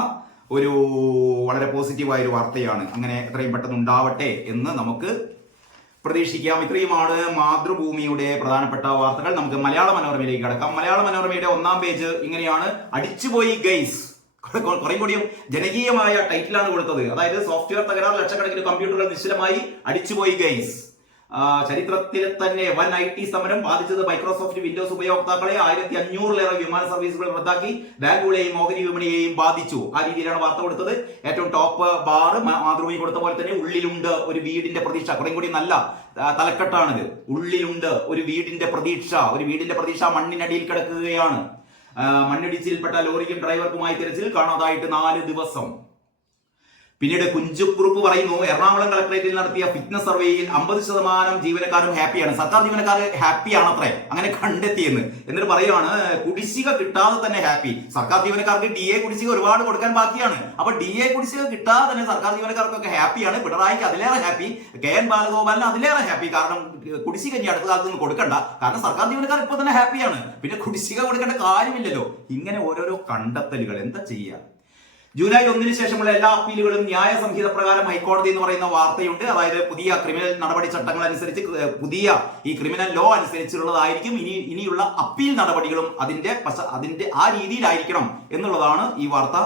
ഒരു വളരെ പോസിറ്റീവായ ഒരു വാർത്തയാണ്. അങ്ങനെ എത്രയും പെട്ടെന്ന് ഉണ്ടാവട്ടെ എന്ന് നമുക്ക് പ്രതീക്ഷിക്കാം. ഇത്രയുമാണ് മാതൃഭൂമിയുടെ പ്രധാനപ്പെട്ട വാർത്തകൾ. നമുക്ക് മലയാള മനോരമയിലേക്ക് കടക്കാം. മലയാള മനോരമയുടെ 1-ാം പേജ് ഇങ്ങനെയാണ്: അടിച്ചുപോയി ഗൈസ്. കുറേ കൂടിയും ജനകീയമായ ടൈറ്റിലാണ് കൊടുത്തത്. അതായത് സോഫ്റ്റ്വെയർ തകരാർ, ലക്ഷക്കണക്കിന് കമ്പ്യൂട്ടറുകൾ നിശ്ചലമായി, അടിച്ചുപോയി ഗൈസ്. ചരിത്രത്തിൽ തന്നെ വൻ IT സമരം ബാധിച്ചത് മൈക്രോസോഫ്റ്റ് വിൻഡോസ് ഉപയോക്താക്കളെ. 1500-ലേറെ വിമാന സർവീസുകൾ റദ്ദാക്കി. ബാങ്കുകളെയും ഓഹരി വിപണിയെയും ബാധിച്ചു. ആ രീതിയിലാണ് വാർത്ത കൊടുത്തത്. ഏറ്റവും ടോപ്പ് ബാർ മാതൃഭൂമി കൊടുത്ത പോലെ തന്നെ ഉള്ളിലുണ്ട് ഒരു വീടിന്റെ പ്രതീക്ഷ. കുറേ കൂടി നല്ല തലക്കെട്ടാണിത്. ഉള്ളിലുണ്ട് ഒരു വീടിന്റെ പ്രതീക്ഷ മണ്ണിനടിയിൽ കിടക്കുകയാണ്. മണ്ണിടിച്ചിൽപ്പെട്ട ലോറിക്കും ഡ്രൈവർക്കുമായി തിരച്ചിൽ, കാണാതായിട്ട് 4 ദിവസം. പിന്നീട് കുഞ്ചുക്കുറുപ്പ് പറയുന്നു, എറണാകുളം കളക്ടറേറ്റിൽ നടത്തിയ ഫിറ്റ്നസ് സർവേയിൽ 50% ജീവനക്കാരും ഹാപ്പിയാണ്. സർക്കാർ ജീവനക്കാർ ഹാപ്പിയാണത്രേ, അങ്ങനെ കണ്ടെത്തിയെന്ന്. എന്നിട്ട് പറയുകയാണ് കുടിശ്ശിക കിട്ടാതെ തന്നെ ഹാപ്പി. സർക്കാർ ജീവനക്കാർക്ക് DA കുടിശ്ശിക ഒരുപാട് കൊടുക്കാൻ ബാക്കിയാണ്. അപ്പൊ DA കുടിശ്ശിക കിട്ടാതെ തന്നെ സർക്കാർ ജീവനക്കാർക്കൊക്കെ ഹാപ്പിയാണ്. പിണറായിക്ക് അതിലേറെ ഹാപ്പി, KN ബാലഗോപാലിന് അതിലേറെ ഹാപ്പി. കാരണം കുടിശ്ശിക ഇനി അടുത്ത കാലത്ത് ഒന്നും കൊടുക്കണ്ട. കാരണം സർക്കാർ ജീവനക്കാർ ഇപ്പൊ തന്നെ ഹാപ്പിയാണ്. പിന്നെ കുടിശ്ശിക കൊടുക്കേണ്ട കാര്യമില്ലല്ലോ. ഇങ്ങനെ ഓരോരോ കണ്ടെത്തലുകൾ എന്താ ചെയ്യുക. ജൂലൈ 1-ന് ശേഷമുള്ള എല്ലാ അപ്പീലുകളും ന്യായ സംഹിത പ്രകാരം ഹൈക്കോടതി എന്ന് പറയുന്ന വാർത്തയുണ്ട്. അതായത് പുതിയ ക്രിമിനൽ നടപടി ചട്ടങ്ങൾ അനുസരിച്ച്, പുതിയ ഈ ക്രിമിനൽ ലോ അനുസരിച്ചുള്ളതായിരിക്കും ഇനിയുള്ള അപ്പീൽ നടപടികളും. അതിന്റെ ആ രീതിയിലായിരിക്കണം എന്നുള്ളതാണ് ഈ വാർത്ത.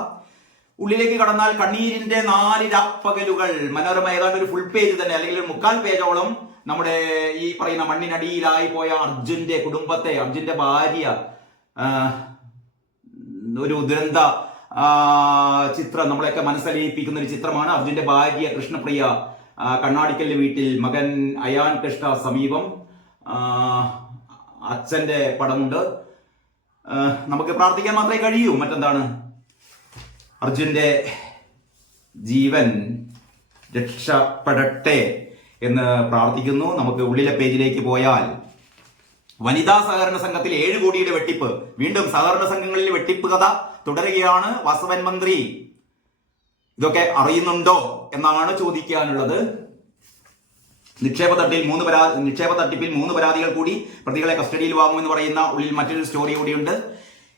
ഉള്ളിലേക്ക് കടന്നാൽ കണ്ണീരിന്റെ 4 രാപ്പകലുകൾ. മനോരമ ഏതാണ്ട് ഒരു ഫുൾ പേജ് തന്നെ, അല്ലെങ്കിൽ ഒരു 3/4 പേജോളം നമ്മുടെ ഈ പറയുന്ന മണ്ണിനടിയിലായി പോയ അർജുന്റെ കുടുംബത്തെ, അർജുന്റെ ഭാര്യ, ഒരു ദുരന്ത ചിത്രം നമ്മളെയൊക്കെ മനസ്സലിയിപ്പിക്കുന്ന ഒരു ചിത്രമാണ്. അർജുന്റെ ഭാര്യ കൃഷ്ണപ്രിയ കണ്ണാടിക്കല്ല് വീട്ടിൽ, മകൻ അയാൻ കൃഷ്ണ സമീപം, അച്ഛന്റെ പടമുണ്ട്. നമുക്ക് പ്രാർത്ഥിക്കാൻ മാത്രമേ കഴിയൂ, മറ്റെന്താണ്. അർജുന്റെ ജീവൻ രക്ഷപ്പെടട്ടെ എന്ന് പ്രാർത്ഥിക്കുന്നു. നമുക്ക് ഉള്ളിലെ പേജിലേക്ക് പോയാൽ, വനിതാ സഹകരണ സംഘത്തിൽ 7 കോടിയുടെ വെട്ടിപ്പ്. വീണ്ടും സഹകരണ സംഘങ്ങളിൽ വെട്ടിപ്പ് കഥ തുടരുകയാണ്. വാസവൻ മന്ത്രി ഇതൊക്കെ അറിയുന്നുണ്ടോ എന്നാണ് ചോദിക്കാനുള്ളത്. നിക്ഷേപ തട്ടിപ്പിൽ 3 പരാതികൾ കൂടി, പ്രതികളെ കസ്റ്റഡിയിൽ വാങ്ങുമെന്ന് പറയുന്ന ഉള്ളിൽ മറ്റൊരു സ്റ്റോറി കൂടിയുണ്ട്.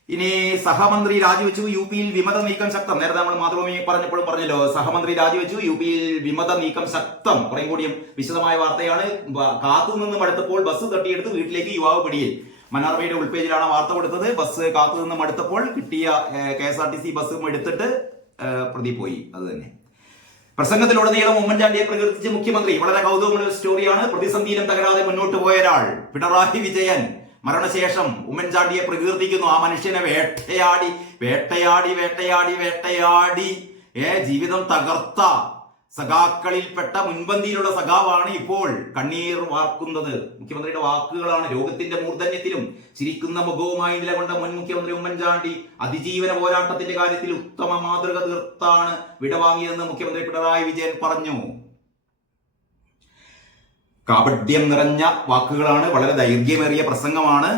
ഇനി സഹമന്ത്രി രാജിവെച്ചു, UP-ൽ വിമത നീക്കം ശക്തം. നേരത്തെ നമ്മൾ മാതൃഭൂമി പറഞ്ഞപ്പോഴും പറഞ്ഞല്ലോ, സഹമന്ത്രി രാജിവെച്ചു, UP-ൽ വിമത നീക്കം ശക്തം. കുറേ കൂടിയും വിശദമായ വാർത്തയാണ്. കാത്തുനിന്ന് മടുത്തപ്പോൾ ബസ് തട്ടിയെടുത്ത് വീട്ടിലേക്ക് യുവാവ് പിടിയിൽ. മനോരമയുടെ ഉൾപേജിലാണ് വാർത്ത കൊടുത്തത്. ബസ് കാത്തുനിന്ന് മടുത്തപ്പോൾ കിട്ടിയ KSRTC ബസ്സും എടുത്തിട്ട് പ്രതി പോയി. അത് തന്നെ. പ്രസംഗത്തിലുടനീളം ഉമ്മൻചാണ്ടിയെ പ്രകീർത്തിച്ച് മുഖ്യമന്ത്രി. വളരെ കൗതുകമുള്ള സ്റ്റോറിയാണ്. പ്രതിസന്ധിയിലും തകരാതെ മുന്നോട്ട് പോയ ഒരാൾ പിണറായി വിജയൻ മരണശേഷം ഉമ്മൻചാണ്ടിയെ പ്രകീർത്തിക്കുന്നു. ആ മനുഷ്യനെ വേട്ടയാടി ജീവിതം തകർത്ത സഖാക്കളിൽപ്പെട്ട മുൻപന്തിയിലുള്ള സഖാവാണ് ഇപ്പോൾ കണ്ണീർ വാർക്കുന്നത്. മുഖ്യമന്ത്രിയുടെ വാക്കുകളാണ്. രോഗത്തിന്റെ മൂർധന്യത്തിലും ചിരിക്കുന്ന മുഖവുമായി നിലകൊണ്ട മുൻ മുഖ്യമന്ത്രി ഉമ്മൻചാണ്ടി അതിജീവന പോരാട്ടത്തിന്റെ കാര്യത്തിൽ ഉത്തമ മാതൃക തീർത്താണ് വിടവാങ്ങിയതെന്ന് മുഖ്യമന്ത്രി പിണറായി വിജയൻ പറഞ്ഞു. കാപട്യം നിറഞ്ഞ വാക്കുകളാണ്. വളരെ ദൈർഘ്യമേറിയ പ്രസംഗമാണ്.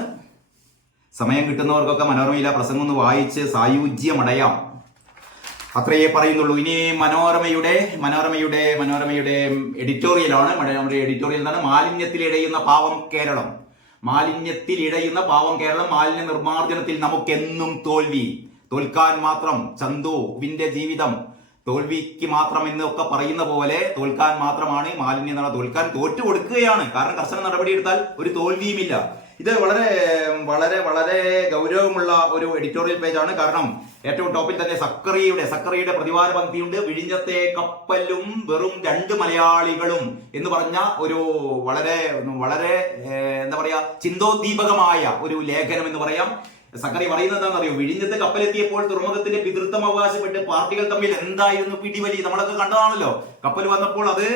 സമയം കിട്ടുന്നവർക്കൊക്കെ മനോരമയിലെ പ്രസംഗം ഒന്ന് വായിച്ച് സായുജ്യമടയാം. അത്രയേ പറയുന്നുള്ളൂ. ഇനി മനോരമയുടെ എഡിറ്റോറിയലാണ്. എഡിറ്റോറിയൽ എന്താണ്? മാലിന്യത്തിലിടയുന്ന പാവം കേരളം. മാലിന്യത്തിലിടയുന്ന പാവം കേരളം. മാലിന്യ നിർമ്മാർജ്ജനത്തിൽ നമുക്കെന്നും തോൽവി. തോൽക്കാൻ മാത്രം ചന്തുവിന്റെ ജീവിതം. തോൽവിക്ക് മാത്രം എന്നൊക്കെ പറയുന്ന പോലെ തോൽക്കാൻ മാത്രമാണ് മാലിന്യം എന്ന് തോൽക്കാൻ തോറ്റു കൊടുക്കുകയാണ്. കാരണം കർശന നടപടിയെടുത്താൽ ഒരു തോൽവിയുമില്ല. ഇത് വളരെ വളരെ വളരെ ഗൗരവമുള്ള ഒരു എഡിറ്റോറിയൽ പേജാണ്. കാരണം ഏറ്റവും ടോപ്പിൽ തന്നെ സക്കറിയുടെ പ്രതിവാര പങ്ക്തിയുണ്ട്. വിഴിഞ്ഞത്തെ കപ്പലും വെറും 2 മലയാളികളും എന്ന് പറഞ്ഞ ഒരു വളരെ വളരെ എന്താ പറയാ ചിന്തോദ്ദീപകമായ ഒരു ലേഖനം എന്ന് പറയാം. സക്കറി പറയുന്നത് എന്താണെന്നറിയോ? വിഴിഞ്ഞത്തെ കപ്പലെത്തിയപ്പോൾ തുറമുഖത്തിന്റെ പിതൃത്വം അവകാശപ്പെട്ട് പാർട്ടികൾ തമ്മിൽ എന്തായിരുന്നു പിടിവലി? നമ്മളൊക്കെ കണ്ടതാണല്ലോ. കപ്പൽ വന്നപ്പോൾ അത്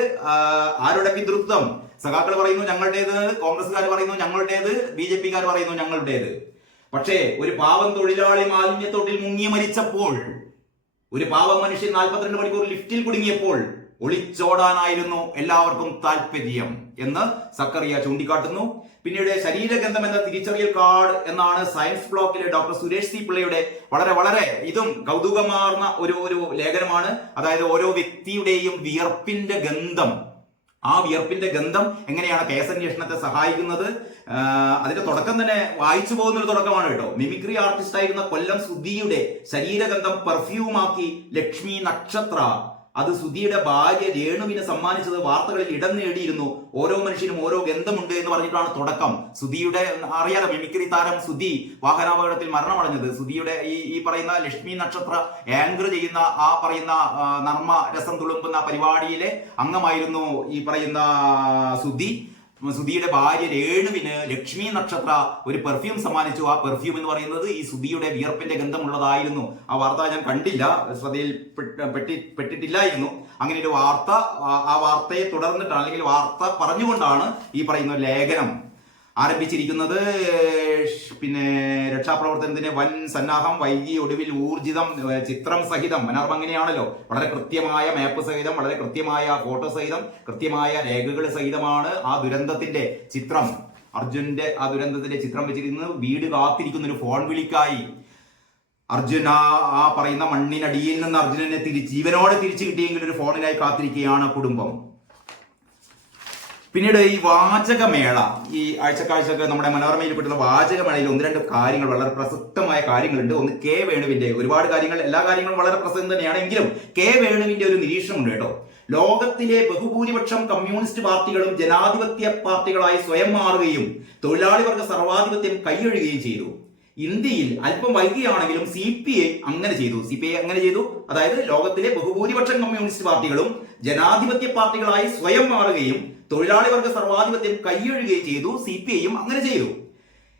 ആരുടെ പിതൃത്വം? സഖാക്കൾ പറയുന്നു ഞങ്ങളുടേത്, കോൺഗ്രസ്സുകാർ പറയുന്നു ഞങ്ങളുടേത്, BJP-കാർ പറയുന്നു ഞങ്ങളുടേത്. പക്ഷേ ഒരു പാവം തൊഴിലാളി മാലിന്യത്തോട്ടിൽ മുങ്ങി മരിച്ചപ്പോൾ, ഒരു പാവം മനുഷ്യൻ 42 മണിക്കൂർ ലിഫ്റ്റിൽ കുടുങ്ങിയപ്പോൾ ഒളിച്ചോടാനായിരുന്നു എല്ലാവർക്കും താല്പര്യം എന്ന് സക്കറിയ ചൂണ്ടിക്കാട്ടുന്നു. പിന്നീട് ശരീരഗന്ധം എന്ന തിരിച്ചറിയൽ കാർഡ് എന്നാണ് സയൻസ് ബ്ലോക്കിലെ ഡോക്ടർ സുരേഷ് സി പിള്ളയുടെ വളരെ വളരെ ഇതും കൗതുകമാർന്ന ഒരു ലേഖനമാണ്. അതായത് ഓരോ വ്യക്തിയുടെയും വിയർപ്പിന്റെ ഗന്ധം, ആ വിയർപ്പിന്റെ ഗന്ധം എങ്ങനെയാണ് കേസന്വേഷണത്തെ സഹായിക്കുന്നത്. അതിന്റെ തുടക്കം തന്നെ വായിച്ചു പോകുന്ന ഒരു തുടക്കമാണ് കേട്ടോ. മിമിക്രി ആർട്ടിസ്റ്റ് ആയിരുന്ന കൊല്ലം സുധിയുടെ ശരീരഗന്ധം പെർഫ്യൂമാക്കി ലക്ഷ്മി നക്ഷത്ര അത് സുധിയുടെ ഭാര്യ രേണുവിനെ സമ്മാനിച്ചത് വാർത്തകളിൽ ഇടം നേടിയിരുന്നു. ഓരോ മനുഷ്യനും ഓരോ ഗന്ധമുണ്ട് എന്ന് പറഞ്ഞിട്ടാണ് തുടക്ം. സുധിയുടെ അറിയാലോ, മിമിക്രി താരം സുധി വാഹനാപകടത്തിൽ മരണമടഞ്ഞത്. സുധിയുടെ ഈ പറയുന്ന ലക്ഷ്മി നക്ഷത്ര ആങ്കർ ചെയ്യുന്ന ആ പറയുന്ന നർമ്മ രസം തുളുമ്പുന്ന പരിപാടിയിലെ അംഗമായിരുന്നു ഈ പറയുന്ന സുധിയുടെ ഭാര്യ രേണുവിന് ലക്ഷ്മി നക്ഷത്ര ഒരു പെർഫ്യൂം സമ്മാനിച്ചു. ആ പെർഫ്യൂം എന്ന് പറയുന്നത് ഈ സുധിയുടെ വിയർപ്പിന്റെ ഗന്ധമുള്ളതായിരുന്നു. ആ വാർത്ത ഞാൻ കണ്ടില്ല, ശ്രദ്ധയിൽ പെട്ടിട്ടില്ലായിരുന്നു. അങ്ങനെ ഒരു വാർത്ത, ആ വാർത്തയെ തുടർന്നിട്ടാണ്, അല്ലെങ്കിൽ വാർത്ത പറഞ്ഞുകൊണ്ടാണ് ഈ പറയുന്ന ലേഖനം ആരംഭിച്ചിരിക്കുന്നത്. പിന്നെ രക്ഷാപ്രവർത്തനത്തിന് വൻ സന്നാഹം, വൈകി ഒടുവിൽ ഊർജിതം, ചിത്രം സഹിതം. മനോരമ അങ്ങനെയാണല്ലോ, വളരെ കൃത്യമായ മാപ്പ് സഹിതം, വളരെ കൃത്യമായ ഫോട്ടോ സഹിതം, കൃത്യമായ രേഖകൾ സഹിതമാണ് ആ ദുരന്തത്തിന്റെ ചിത്രം, അർജുന്റെ ആ ദുരന്തത്തിന്റെ ചിത്രം വെച്ചിരിക്കുന്നത്. വീട് കാത്തിരിക്കുന്ന ഒരു ഫോൺ വിളിക്കായി. അർജുൻ ആ പറയുന്ന മണ്ണിനടിയിൽ നിന്ന് അർജുനനെ ജീവനോടെ തിരിച്ചു കിട്ടിയെങ്കിൽ ഒരു ഫോണിനായി കാത്തിരിക്കുകയാണ് കുടുംബം. പിന്നീട് ഈ വാചകമേള, ഈ ആഴ്ചക്കാഴ്ചക്ക് നമ്മുടെ മനോരമയിൽ പെട്ടുള്ള വാചകമേളയിൽ 1-2 കാര്യങ്ങൾ, വളരെ പ്രസക്തമായ കാര്യങ്ങളുണ്ട്. ഒന്ന് കെ വേണുവിന്റെ, ഒരുപാട് കാര്യങ്ങൾ, എല്ലാ കാര്യങ്ങളും വളരെ പ്രസക്തം തന്നെയാണ്. എങ്കിലും കെ വേണുവിന്റെ ഒരു നിരീക്ഷണമുണ്ട് കേട്ടോ. ലോകത്തിലെ ബഹുഭൂരിപക്ഷം കമ്മ്യൂണിസ്റ്റ് പാർട്ടികളും ജനാധിപത്യ പാർട്ടികളായി സ്വയം മാറുകയും തൊഴിലാളി വർഗ സർവാധിപത്യം കൈയൊഴുകുകയും ചെയ്തു. ഇന്ത്യയിൽ അല്പം വൈകിയാണെങ്കിലും CPI അങ്ങനെ ചെയ്തു. അതായത് ലോകത്തിലെ ബഹുഭൂരിപക്ഷം കമ്മ്യൂണിസ്റ്റ് പാർട്ടികളും ജനാധിപത്യ പാർട്ടികളായി സ്വയം മാറുകയും തൊഴിലാളി വർഗ സർവാധിപത്യം കൈയൊഴുകുകയും ചെയ്തു. CPIയും അങ്ങനെ ചെയ്തു.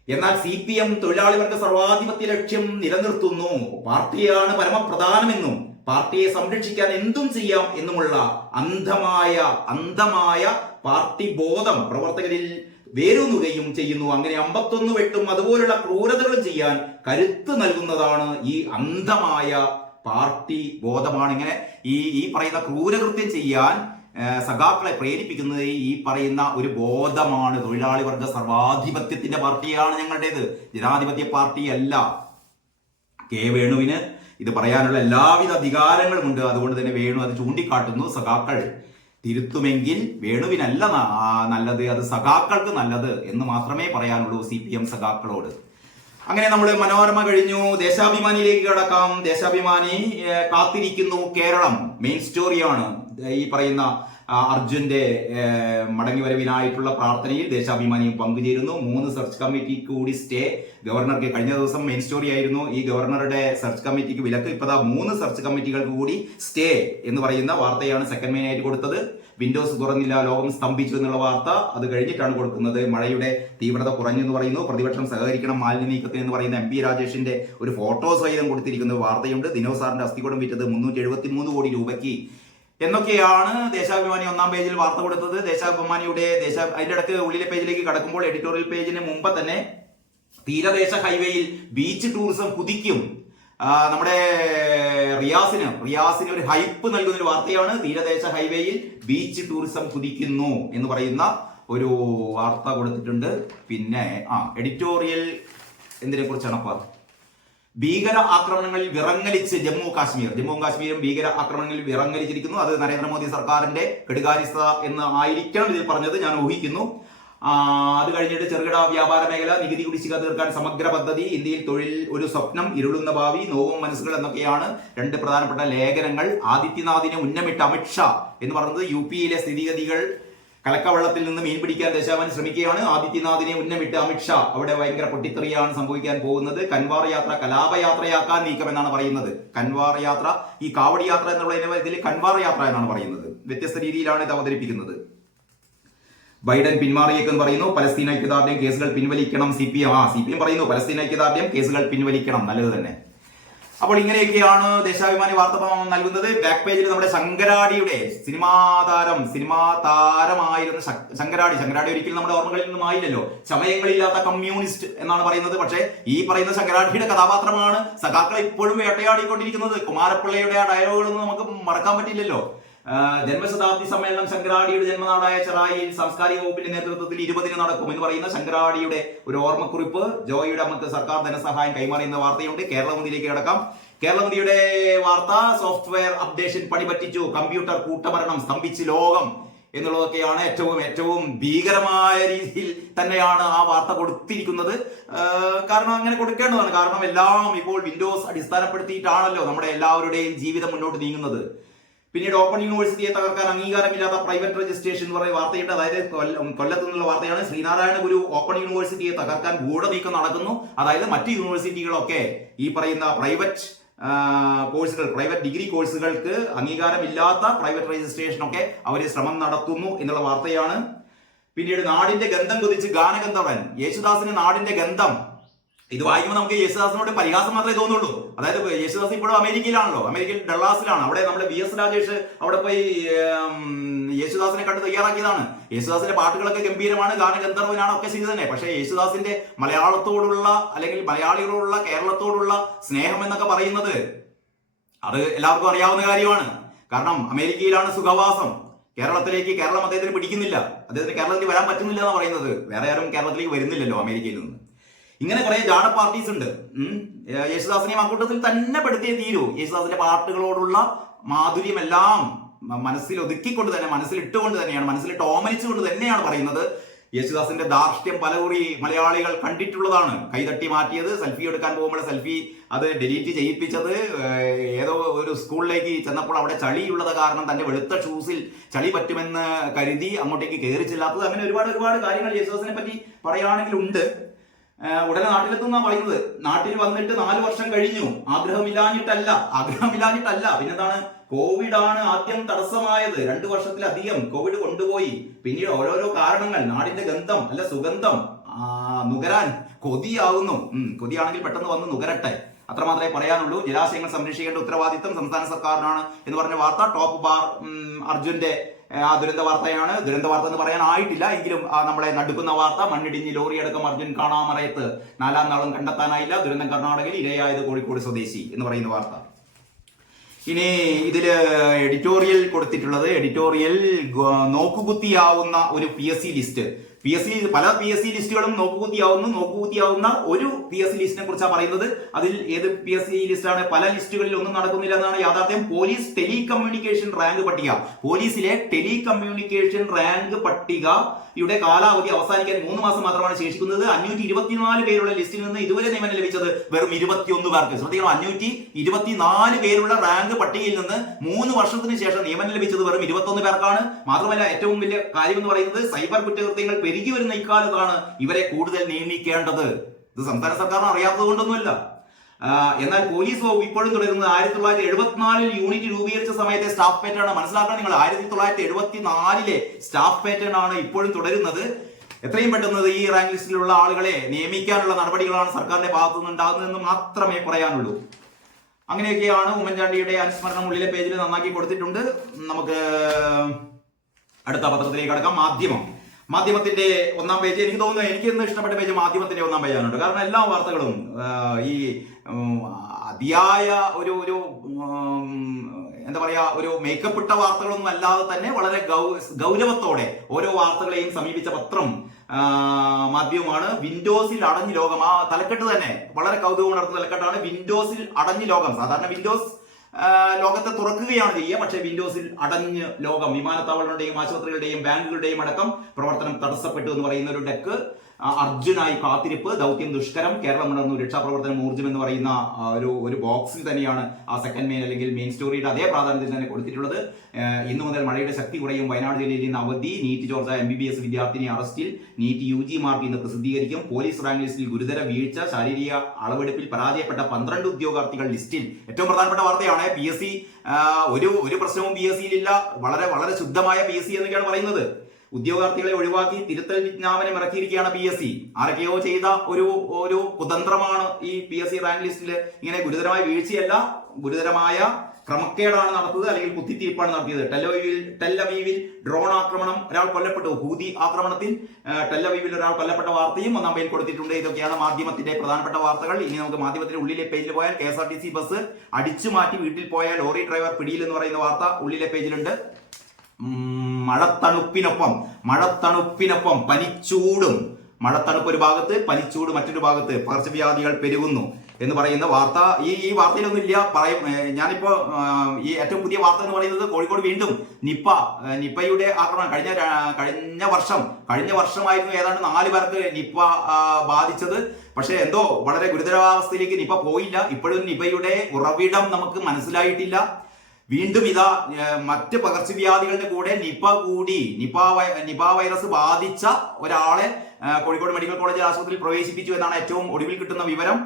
എന്നാൽ CPM തൊഴിലാളി വർഗ സർവാധിപത്യ ലക്ഷ്യം നിലനിർത്തുന്നു. പാർട്ടിയാണ് പരമപ്രധാനമെന്നും പാർട്ടിയെ സംരക്ഷിക്കാൻ എന്തും ചെയ്യാം എന്നുമുള്ള അന്ധമായ പാർട്ടി ബോധം പ്രവർത്തകരിൽ വേരൂന്നുകയും ചെയ്യുന്നു. അങ്ങനെ 51 വെട്ടും അതുപോലുള്ള ക്രൂരതകളും ചെയ്യാൻ കരുത്ത് നൽകുന്നതാണ് ഈ അന്ധമായ പാർട്ടി ബോധമാണ്. ഇങ്ങനെ ഈ പറയുന്ന ക്രൂരകൃത്യം ചെയ്യാൻ സഖാക്കളെ പ്രേരിപ്പിക്കുന്നത് ഈ പറയുന്ന ഒരു ബോധമാണ്. തൊഴിലാളി വർഗ സർവാധിപത്യത്തിന്റെ പാർട്ടിയാണ് ഞങ്ങളുടേത്, ജനാധിപത്യ പാർട്ടിയല്ല. കെ വേണുവിന് ഇത് പറയാനുള്ള എല്ലാവിധ അധികാരങ്ങളുമുണ്ട്. അതുകൊണ്ട് തന്നെ വേണു അത് ചൂണ്ടിക്കാട്ടുന്നു. സഖാക്കൾ തിരുത്തുമെങ്കിൽ വേണുവിനല്ല നല്ലത്, അത് സഖാക്കൾക്ക് നല്ലത് എന്ന് മാത്രമേ പറയാനുള്ളൂ CPM സഖാക്കളോട്. അങ്ങനെ നമ്മൾ മനോരമ കഴിഞ്ഞു, ദേശാഭിമാനിയിലേക്ക് കടക്കാം. ദേശാഭിമാനി കാത്തിരിക്കുന്നു കേരളം, മെയിൻ സ്റ്റോറിയാണ്. ഈ പറയുന്ന അർജുന്റെ മടങ്ങിവരവിനായിട്ടുള്ള പ്രാർത്ഥനയിൽ ദേശാഭിമാനിയും പങ്കുചേരുന്നു. 3 സെർച്ച് കമ്മിറ്റി കൂടി സ്റ്റേ. ഗവർണർക്ക് കഴിഞ്ഞ ദിവസം മെയിൻ സ്റ്റോറി ആയിരുന്നു ഈ ഗവർണറുടെ സെർച്ച് കമ്മിറ്റിക്ക് വിലക്ക്. ഇപ്പതാ 3 സെർച്ച് കമ്മിറ്റികൾക്ക് കൂടി സ്റ്റേ എന്ന് പറയുന്ന വാർത്തയാണ് സെക്കൻഡ് മെയിൻ ആയിട്ട് കൊടുത്തത്. വിൻഡോസ് തുറന്നില്ല, ലോകം സ്തംഭിച്ചു എന്നുള്ള വാർത്ത അത് കഴിഞ്ഞിട്ടാണ് കൊടുക്കുന്നത്. മഴയുടെ തീവ്രത കുറഞ്ഞു എന്ന് പറയുന്നു. പ്രതിപക്ഷം സഹകരിക്കണം മാലിന്യ നീക്കത്തിന് എന്ന് പറയുന്ന MP രാജേഷിന്റെ ഒരു ഫോട്ടോ സഹിതം കൊടുത്തിരിക്കുന്ന വാർത്തയുണ്ട്. ദിനോസാറിന്റെ അസ്ഥികൂടം വിറ്റത് 373 കോടി രൂപയ്ക്ക്. എന്നൊക്കെയാണ് ദേശാഭിമാനി ഒന്നാം പേജിൽ വാർത്ത കൊടുത്തത്. ദേശാഭിമാനിയുടെ അതിന്റെ ഇടയ്ക്ക് ഉള്ളിലെ പേജിലേക്ക് കടക്കുമ്പോൾ എഡിറ്റോറിയൽ പേജിന് മുമ്പ് തന്നെ തീരദേശ ഹൈവേയിൽ ബീച്ച് ടൂറിസം കുതിക്കും. നമ്മുടെ റിയാസിന് ഒരു ഹൈപ്പ് നൽകുന്ന ഒരു വാർത്തയാണ്. തീരദേശ ഹൈവേയിൽ ബീച്ച് ടൂറിസം കുതിക്കുന്നു എന്ന് പറയുന്ന ഒരു വാർത്ത കൊടുത്തിട്ടുണ്ട്. പിന്നെ എഡിറ്റോറിയൽ എന്തിനെ കുറിച്ചാണ്? ഭീകര ആക്രമണങ്ങളിൽ വിറങ്ങലിച്ച് ജമ്മു കാശ്മീരും ഭീകര ആക്രമണങ്ങളിൽ വിറങ്ങലിച്ചിരിക്കുന്നു. അത് നരേന്ദ്രമോദി സർക്കാരിന്റെ കെടുകാര്യസ്ഥത എന്ന് ആയിരിക്കണം ഇതിൽ പറഞ്ഞത്, ഞാൻ ഊഹിക്കുന്നു. അത് കഴിഞ്ഞിട്ട് ചെറുകിട വ്യാപാര മേഖല, നികുതി കുടിശ്ശിക തീർക്കാൻ സമഗ്ര പദ്ധതി, ഇന്ത്യയിൽ തൊഴിൽ ഒരു സ്വപ്നം, ഇരുളുന്ന ഭാവി, നോവും മനസ്സുകൾ എന്നൊക്കെയാണ് രണ്ട് പ്രധാനപ്പെട്ട ലേഖനങ്ങൾ. ആദിത്യനാഥിനെ ഉന്നമിട്ട അമിത്ഷാ എന്ന് പറയുന്നത് യുപിയിലെ സ്ഥിതിഗതികൾ, കലക്കവെള്ളത്തിൽ നിന്ന് മീൻ പിടിക്കാൻ ദേശാഭിമാനി ശ്രമിക്കുകയാണ്. ആദിത്യനാഥിനെ ഉന്നമിട്ട് അമിത്ഷാ, അവിടെ ഭയങ്കര പൊട്ടിത്തെറിയാണ് സംഭവിക്കാൻ പോകുന്നത്. കൻവാർ യാത്ര കലാപയാത്രയാക്കാൻ നീക്കം എന്നാണ് പറയുന്നത്. കൻവാർ യാത്ര, ഈ കാവടി യാത്ര എന്നുള്ള ഇതിൽ കൻവാർ യാത്ര എന്നാണ് പറയുന്നത്. വ്യത്യസ്ത രീതിയിലാണ് ഇത് അവതരിപ്പിക്കുന്നത്. ബൈഡൻ പിന്മാറിയേക്കെന്ന് പറയുന്നു. പലസ്തീൻ ഐക്യദാർഢ്യം കേസുകൾ പിൻവലിക്കണം. CPM പറയുന്നു പലസ്തീൻ ഐക്യദാർഢ്യം കേസുകൾ പിൻവലിക്കണം. നല്ലത് തന്നെ. അപ്പോൾ ഇങ്ങനെയൊക്കെയാണ് ദേശാഭിമാനി വാർത്ത നൽകുന്നത്. ബാക്ക് പേജിൽ നമ്മുടെ ശങ്കരാടിയുടെ സിനിമാ താരമായിരുന്ന ശങ്കരാടി ഒരിക്കലും നമ്മുടെ ഓർമ്മകളിൽ നിന്നും ആയില്ലല്ലോ. സമയങ്ങളില്ലാത്ത കമ്മ്യൂണിസ്റ്റ് എന്നാണ് പറയുന്നത്. പക്ഷേ ഈ പറയുന്ന ശങ്കരാടിയുടെ കഥാപാത്രമാണ് സഖാക്കളെ ഇപ്പോഴും വേട്ടയാടിക്കൊണ്ടിരിക്കുന്നത്. കുമാരപ്പിള്ളയുടെ ആ ഡയലോഗുകളൊന്നും നമുക്ക് മറക്കാൻ പറ്റില്ലല്ലോ. ജന്മശതാബ്ദി സമ്മേളനം ശങ്കരാടിയുടെ ജന്മനാടായ ചെറായിയിൽ സാംസ്കാരിക വകുപ്പിന്റെ നേതൃത്വത്തിൽ 20-ന് നടക്കും എന്ന് പറയുന്ന ശങ്കരാടിയുടെ ഒരു ഓർമ്മക്കുറിപ്പ് ജോയിയുടെ അമ്മക്ക് സർക്കാർ ധനസഹായം കൈമാറിയെന്ന വാർത്തയുണ്ട്. കേരളമുദിയിലേക്ക് കിടക്കാം. കേരളമുദിയുടെ വാർത്ത സോഫ്റ്റ്വെയർ അപ്ഡേഷൻ പണിപറ്റിച്ചു, കമ്പ്യൂട്ടർ കൂട്ടമരണം, സ്തംഭിച്ച് ലോകം എന്നുള്ളതൊക്കെയാണ്. ഏറ്റവും ഭീകരമായ രീതിയിൽ തന്നെയാണ് ആ വാർത്ത കൊടുത്തിരിക്കുന്നത്. കാരണം അങ്ങനെ കൊടുക്കേണ്ടതാണ്. കാരണം എല്ലാം ഇപ്പോൾ വിൻഡോസ് അടിസ്ഥാനപ്പെടുത്തിയിട്ടാണല്ലോ നമ്മുടെ എല്ലാവരുടെയും ജീവിതം മുന്നോട്ട് നീങ്ങുന്നത്. പിന്നീട് ഓപ്പൺ യൂണിവേഴ്സിറ്റിയെ തകർക്കാൻ അംഗീകാരമില്ലാത്ത പ്രൈവറ്റ് രജിസ്ട്രേഷൻ എന്ന് പറയുന്ന വാർത്തയുണ്ട്. അതായത് കൊല്ലത്ത് നിന്നുള്ള വാർത്തയാണ്. ശ്രീനാരായണ ഗുരു ഓപ്പൺ യൂണിവേഴ്സിറ്റിയെ തകർക്കാൻ ഗൂഢനീക്കം നടക്കുന്നു. അതായത് മറ്റ് യൂണിവേഴ്സിറ്റികളൊക്കെ ഈ പറയുന്ന പ്രൈവറ്റ് ഡിഗ്രി കോഴ്സുകൾക്ക് അംഗീകാരമില്ലാത്ത പ്രൈവറ്റ് രജിസ്ട്രേഷൻ ഒക്കെ അവർ ശ്രമം നടത്തുന്നു എന്നുള്ള വാർത്തയാണ്. പിന്നീട് നാടിന്റെ ഗന്ധം കൊതിച്ച് ഗാനഗന്ധർവൻ യേശുദാസിന് നാടിന്റെ ഗന്ധം. ഇത് വായിക്കുമ്പോൾ നമുക്ക് യേശുദാസിനോട് പരിഹാസം മാത്രമേ തോന്നുള്ളൂ. അതായത് യേശുദാസ് ഇപ്പോഴും അമേരിക്കയിലാണല്ലോ, അമേരിക്കയിൽ ഡള്ളാസിലാണ്. അവിടെ നമ്മുടെ VS രാജേഷ് അവിടെ പോയി യേശുദാസിനെ കണ്ട് തയ്യാറാക്കിയതാണ്. യേശുദാസിന്റെ പാട്ടുകളൊക്കെ ഗംഭീരമാണ്, ഗാനഗന്ധർവനാണ്, ഒക്കെ ശരി തന്നെ. പക്ഷേ യേശുദാസിന്റെ മലയാളത്തോടുള്ള അല്ലെങ്കിൽ മലയാളികളോടുള്ള കേരളത്തോടുള്ള സ്നേഹം എന്നൊക്കെ പറയുന്നത് അത് എല്ലാവർക്കും അറിയാവുന്ന കാര്യമാണ്. കാരണം അമേരിക്കയിലാണ് സുഖവാസം. കേരളം അദ്ദേഹത്തിന് പിടിക്കുന്നില്ല. അദ്ദേഹത്തിന് കേരളത്തിൽ വരാൻ പറ്റുന്നില്ല എന്നാണ് പറയുന്നത്. വേറെ ആരും കേരളത്തിലേക്ക് വരുന്നില്ലല്ലോ അമേരിക്കയിൽ നിന്ന്. ഇങ്ങനെ കുറെ ജാട പാർട്ടീസ് ഉണ്ട്. യേശുദാസിനെയും അക്കൂട്ടത്തിൽ തന്നെ പെടുത്തിയേ തീരൂ. യേശുദാസിന്റെ പാട്ടുകളോടുള്ള മാധുര്യമെല്ലാം മനസ്സിൽ ഒതുക്കിക്കൊണ്ട് തന്നെ, മനസ്സിലിട്ടുകൊണ്ട് തന്നെയാണ്, മനസ്സിലിട്ട് ഓമനിച്ചുകൊണ്ട് തന്നെയാണ് പറയുന്നത്. യേശുദാസിന്റെ ധാർഷ്ട്യം പലകുറി മലയാളികൾ കണ്ടിട്ടുള്ളതാണ്. കൈതട്ടി മാറ്റിയത്, സെൽഫി എടുക്കാൻ പോകുമ്പോൾ സെൽഫി അത് ഡിലീറ്റ് ചെയ്യിപ്പിച്ചത്, ഏതോ ഒരു സ്കൂളിലേക്ക് ചെന്നപ്പോൾ അവിടെ ചളിയുള്ളത് കാരണം തന്റെ വെളുത്ത ഷൂസിൽ ചളി പറ്റുമെന്ന് കരുതി അങ്ങോട്ടേക്ക് കയറി ചെല്ലാത്തത്, അങ്ങനെ ഒരുപാട് കാര്യങ്ങൾ യേശുദാസിനെ പറ്റി പറയുകയാണെങ്കിൽ ഉണ്ട്. ഉടനെ നാട്ടിലെത്തുന്ന പറയുന്നത്. നാട്ടിൽ വന്നിട്ട് 4 വർഷം കഴിഞ്ഞു. ആഗ്രഹമില്ലാഞ്ഞിട്ടല്ല, പിന്നെന്താണ്, കോവിഡാണ് ആദ്യം തടസ്സമായത്. 2 വർഷത്തിലധികം കോവിഡ് കൊണ്ടുപോയി. പിന്നീട് ഓരോരോ കാരണങ്ങൾ, നാടിന്റെ ഗന്ധം അല്ല സുഗന്ധം നുകരാൻ കൊതിയാവുന്നു. കൊതിയാണെങ്കിൽ പെട്ടെന്ന് വന്ന് നുകരട്ടെ, അത്രമാത്രമേ പറയാനുള്ളൂ. ജലാശയങ്ങൾ സംരക്ഷിക്കേണ്ട ഉത്തരവാദിത്തം സംസ്ഥാന സർക്കാരിനാണ് എന്ന് പറഞ്ഞ വാർത്ത. ടോപ്പ് ബാർ അർജുന്റെ ദുരന്ത വാർത്തയാണ്. ദുരന്ത വാർത്ത എന്ന് പറയാൻ ആയിട്ടില്ല എങ്കിലും നമ്മളെ നടുക്കുന്ന വാർത്ത. മണ്ണിടിഞ്ഞ് ലോറിയടക്കം അർജുൻ കാണാമറയത്ത്, 4-ാം നാളും കണ്ടെത്താനായില്ല. ദുരന്തം കർണാടകയിൽ, ഇരയായത് കോഴിക്കോട് സ്വദേശി എന്ന് പറയുന്ന വാർത്ത. ഇനി ഇതില് എഡിറ്റോറിയൽ കൊടുത്തിട്ടുള്ളത്, നോക്കുകുത്തിയാവുന്ന ഒരു PSC ലിസ്റ്റ്. പല PSC ലിസ്റ്റുകളും നോക്കുകുത്തിയാവുന്ന ഒരു PSC ലിസ്റ്റിനെ കുറിച്ചാണ് പറയുന്നത്. അതിൽ ഏത് PSC ലിസ്റ്റാണ്? പല ലിസ്റ്റുകളിൽ ഒന്നും നടക്കുന്നില്ല എന്നാണ് യാഥാർത്ഥ്യം. പോലീസ് ടെലികമ്മ്യൂണിക്കേഷൻ റാങ്ക് പട്ടിക. പോലീസിലെ ടെലികമ്മ്യൂണിക്കേഷൻ റാങ്ക് പട്ടികയുടെ കാലാവധി അവസാനിക്കാൻ 3 മാസം മാത്രമാണ് ശേഷിക്കുന്നത്. 524 പേരുള്ള ലിസ്റ്റിൽ നിന്ന് ഇതുവരെ നിയമനം ലഭിച്ചത് വെറും 21 പേർക്ക്. ശ്രദ്ധിക്കണം, 524 പേരുള്ള റാങ്ക് പട്ടികയിൽ നിന്ന് 3 വർഷത്തിന് ശേഷം നിയമനം ലഭിച്ചത് വെറും 21 പേർക്കാണ്. മാത്രമല്ല ഏറ്റവും വലിയ കാര്യം എന്ന് പറയുന്നത്, സൈബർ കുറ്റകൃത്യങ്ങൾ പെരുകി വരുന്ന ഇക്കാലത്താണ് ഇവരെ കൂടുതൽ നിയമിക്കേണ്ടത്. ഇത് സംസ്ഥാന സർക്കാരിന് അറിയാത്തത് കൊണ്ടൊന്നുമല്ല. എന്നാൽ പോലീസ് വകുപ്പ് ഇപ്പോഴും തുടരുന്നത് 1974 യൂണിറ്റ് രൂപീകരിച്ച സമയത്തെ സ്റ്റാഫ് പാറ്റേൺ ആണ്. മനസ്സിലാക്കണം നിങ്ങൾ, 1974 സ്റ്റാഫ് പാറ്റേൺ ആണ് ഇപ്പോഴും തുടരുന്നത്. എത്രയും പെട്ടെന്ന് ഈ റാങ്ക് ലിസ്റ്റിലുള്ള ആളുകളെ നിയമിക്കാനുള്ള നടപടികളാണ് സർക്കാരിന്റെ ഭാഗത്തുനിന്ന് ഉണ്ടാകുന്നതെന്ന് മാത്രമേ പറയാനുള്ളൂ. അങ്ങനെയൊക്കെയാണ് ഉമ്മൻചാണ്ടിയുടെ അനുസ്മരണം ഉള്ളിലെ പേജിൽ നന്നാക്കി കൊടുത്തിട്ടുണ്ട്. നമുക്ക് അടുത്ത പത്രത്തിലേക്ക് കടക്കാം. മാധ്യമത്തിന്റെ ഒന്നാം പേജ്, എനിക്ക് തോന്നുന്നു എനിക്ക് ഇന്ന് ഇഷ്ടപ്പെട്ട പേജ് മാധ്യമത്തിന്റെ ഒന്നാം പേജാണ്. കാരണം എല്ലാ വാർത്തകളും ഈ അതിയായ ഒരു എന്താ പറയാ, ഒരു മേക്കപ്പ് ഇട്ട വാർത്തകളൊന്നും അല്ലാതെ തന്നെ വളരെ ഗൗരവത്തോടെ ഓരോ വാർത്തകളെയും സമീപിച്ച പത്രം മാധ്യമമാണ്. വിൻഡോസിൽ അടഞ്ഞ ലോകം, ആ തലക്കെട്ട് തന്നെ വളരെ കൗതുകം നടത്തുന്ന തലക്കെട്ടാണ്. വിൻഡോസിൽ അടഞ്ഞ ലോകം. സാധാരണ വിൻഡോസ് ലോകത്തെ തുറക്കുകയാണ് ചെയ്യുക, പക്ഷേ വിൻഡോസിൽ അടഞ്ഞ് ലോകം. വിമാനത്താവളങ്ങളുടെയും ആശുപത്രികളുടെയും ബാങ്കുകളുടെയും അടക്കം പ്രവർത്തനം തടസ്സപ്പെട്ടു എന്ന് പറയുന്ന ഒരു ഡെക്ക്. അർജുനായി കാത്തിരിപ്പ്, ദൗത്യം ദുഷ്കരം, കേരളം ഉണർന്നു, രക്ഷാപ്രവർത്തനം ഊർജ്ജം എന്ന് പറയുന്ന ഒരു ബോക്സിൽ തന്നെയാണ് ആ സെക്കൻഡ് മെയിൻ അല്ലെങ്കിൽ മെയിൻ സ്റ്റോറിയുടെ അതേ പ്രാധാന്യത്തിൽ തന്നെ കൊടുത്തിട്ടുള്ളത്. ഇന്നു മുതൽ മഴയുടെ ശക്തി കുറയും, വയനാട് ജില്ലയിൽ നിന്ന് അവധി, നീറ്റ് ചോർച്ച, MBBS വിദ്യാർത്ഥിനി അറസ്റ്റിൽ, നീറ്റ് UG മാർക്ക് ഇന്ന് പ്രസിദ്ധീകരിക്കും, പോലീസ് റാങ്ക് ലിസ്റ്റിൽ ഗുരുതര വീഴ്ച, ശാരീരിക അളവെടുപ്പിൽ പരാജയപ്പെട്ട 12 ഉദ്യോഗാർത്ഥികൾ ലിസ്റ്റിൽ. ഏറ്റവും പ്രധാനപ്പെട്ട വാർത്തയാണ്. PSC ഒരു പ്രശ്നവും PSC ഇല്ല, വളരെ വളരെ ശുദ്ധമായ PSC എന്നൊക്കെയാണ് പറയുന്നത്. ഉദ്യോഗാർത്ഥികളെ ഒഴിവാക്കി തിരുത്തൽ വിജ്ഞാപനം ഇറക്കിയിരിക്കുകയാണ് PSC. ആരൊക്കെയോ ചെയ്ത ഒരു കുതന്ത്രമാണ് ഈ PSC റാങ്ക് ലിസ്റ്റിൽ. ഇങ്ങനെ ഗുരുതരമായ വീഴ്ചയല്ല, ഗുരുതരമായ ക്രമക്കേടാണ് നടത്തിയത്, അല്ലെങ്കിൽ കുത്തിത്തിരിപ്പാണ് നടത്തിയത്. ടെല്ലവീവിൽ ഡ്രോൺ ആക്രമണം, ഒരാൾ കൊല്ലപ്പെട്ടു. ഹൂതി ആക്രമണത്തിൽ ടെല്ലവീവിൽ ഒരാൾ കൊല്ലപ്പെട്ട വാർത്തയും ഒന്നാം പേജിൽ കൊടുത്തിട്ടുണ്ട്. ഇതൊക്കെയാണ് മാധ്യമത്തിന്റെ പ്രധാനപ്പെട്ട വാർത്തകൾ. ഇനി നമുക്ക് മാധ്യമത്തിന്റെ ഉള്ളിലെ പേജിൽ പോയാൽ KSRTC ബസ് അടിച്ചു മാറ്റി വീട്ടിൽ പോയ ലോറി ഡ്രൈവർ പിടിയിൽ എന്ന് പറയുന്ന വാർത്ത ഉള്ളിലെ പേജിലുണ്ട്. മഴത്തണുപ്പിനൊപ്പം പനിച്ചൂടും. മഴത്തണുപ്പ് ഒരു ഭാഗത്ത്, പനിച്ചൂട് മറ്റൊരു ഭാഗത്ത്, പകർച്ചവ്യാധികൾ പെരുകുന്നു എന്ന് പറയുന്ന വാർത്ത. ഈ വാർത്തയിലൊന്നും ഇല്ല. ഞാനിപ്പോ ഈ ഏറ്റവും പുതിയ വാർത്ത എന്ന് പറയുന്നത് കോഴിക്കോട് വീണ്ടും നിപ്പയുടെ ആക്രമണം. കഴിഞ്ഞ വർഷമായിരുന്നു ഏതാണ്ട് 4 പേർക്ക് നിപ്പ ബാധിച്ചത്. പക്ഷെ എന്തോ വളരെ ഗുരുതരാവസ്ഥയിലേക്ക് നിപ്പ പോയില്ല. ഇപ്പോഴും നിപ്പയുടെ ഉറവിടം നമുക്ക് മനസ്സിലായിട്ടില്ല. വീണ്ടും ഇതാ മറ്റ് പകർച്ചവ്യാധികളുടെ കൂടെ നിപ വൈറസ് ബാധിച്ച ഒരാളെ കോഴിക്കോട് മെഡിക്കൽ കോളേജ് ആശുപത്രിയിൽ പ്രവേശിപ്പിച്ചു എന്നാണ് ഏറ്റവും ഒടുവിൽ കിട്ടുന്ന വിവരം.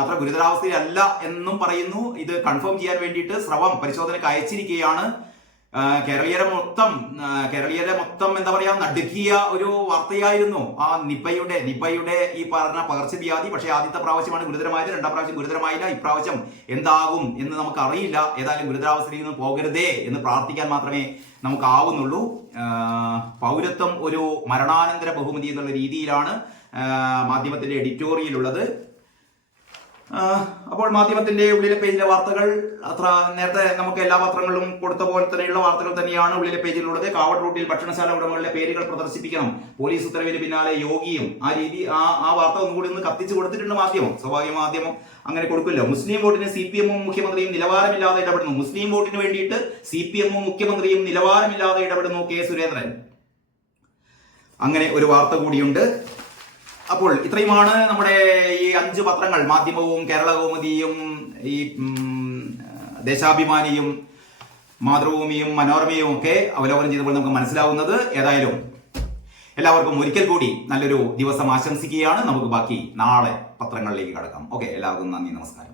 അത്ര ഗുരുതരാവസ്ഥയിലല്ല എന്നും പറയുന്നു. ഇത് കൺഫേം ചെയ്യാൻ വേണ്ടിയിട്ട് സ്രവം പരിശോധനയ്ക്ക് അയച്ചിരിക്കുകയാണ്. കേരളീയരെ മൊത്തം എന്താ പറയാ നടുക്കിയ ഒരു വാർത്തയായിരുന്നു ആ നിപയുടെ ഈ പറഞ്ഞ പകർച്ചവ്യാധി. പക്ഷേ ആദ്യത്തെ പ്രാവശ്യമാണ് ഗുരുതരമായത്, രണ്ടാം പ്രാവശ്യം ഗുരുതരമായില്ല. ഇപ്രാവശ്യം എന്താകും എന്ന് നമുക്ക് അറിയില്ല. ഏതായാലും ഗുരുതരാവസ്ഥയിൽ നിന്ന് പോകരുതേ എന്ന് പ്രാർത്ഥിക്കാൻ മാത്രമേ നമുക്കാവുന്നുള്ളൂ. പൗരത്വം ഒരു മരണാനന്തര ബഹുമതി എന്നുള്ള രീതിയിലാണ് മാധ്യമത്തിന്റെ എഡിറ്റോറിയൽ ഉള്ളത്. അപ്പോൾ മാധ്യമത്തിന്റെ ഉള്ളിലെ പേജിലെ വാർത്തകൾ അത്ര നേരത്തെ നമുക്ക് എല്ലാ പത്രങ്ങളിലും കൊടുത്ത പോലെ തന്നെയുള്ള വാർത്തകൾ തന്നെയാണ് ഉള്ളിലെ പേജിലുള്ളത്. കാവട് റൂട്ടിൽ ഭക്ഷണശാല ഉടമകളുടെ പേരുകൾ പ്രദർശിപ്പിക്കണം, പോലീസ് ഉത്തരവിന് പിന്നാലെ യോഗിയും. ആ വാർത്ത ഒന്നുകൂടി ഒന്ന് കത്തിച്ചു കൊടുത്തിട്ടുണ്ട് മാധ്യമം. സ്വാഭാവിക മാധ്യമം അങ്ങനെ കൊടുക്കില്ല. മുസ്ലിം വോട്ടിന് CPM-ഉം മുഖ്യമന്ത്രിയും നിലവാരമില്ലാതെ ഇടപെടുന്നു. മുസ്ലിം വോട്ടിന് വേണ്ടിയിട്ട് CPM-ഉം മുഖ്യമന്ത്രിയും നിലവാരമില്ലാതെ ഇടപെടുന്നു K. സുരേന്ദ്രൻ. അങ്ങനെ ഒരു വാർത്ത കൂടിയുണ്ട്. അപ്പോൾ ഇത്രയുമാണ് നമ്മുടെ ഈ 5 പത്രങ്ങൾ, മാധ്യമവും കേരള കൗമുദിയും ഈ ദേശാഭിമാനിയും മാതൃഭൂമിയും മനോരമയും ഒക്കെ അവലോകനം ചെയ്തപ്പോൾ നമുക്ക് മനസ്സിലാവുന്നത്. ഏതായാലും എല്ലാവർക്കും ഒരിക്കൽ കൂടി നല്ലൊരു ദിവസം ആശംസിക്കുകയാണ്. നമുക്ക് ബാക്കി നാളെ പത്രങ്ങളിലേക്ക് കടക്കാം. ഓക്കെ, എല്ലാവർക്കും നന്ദി, നമസ്കാരം.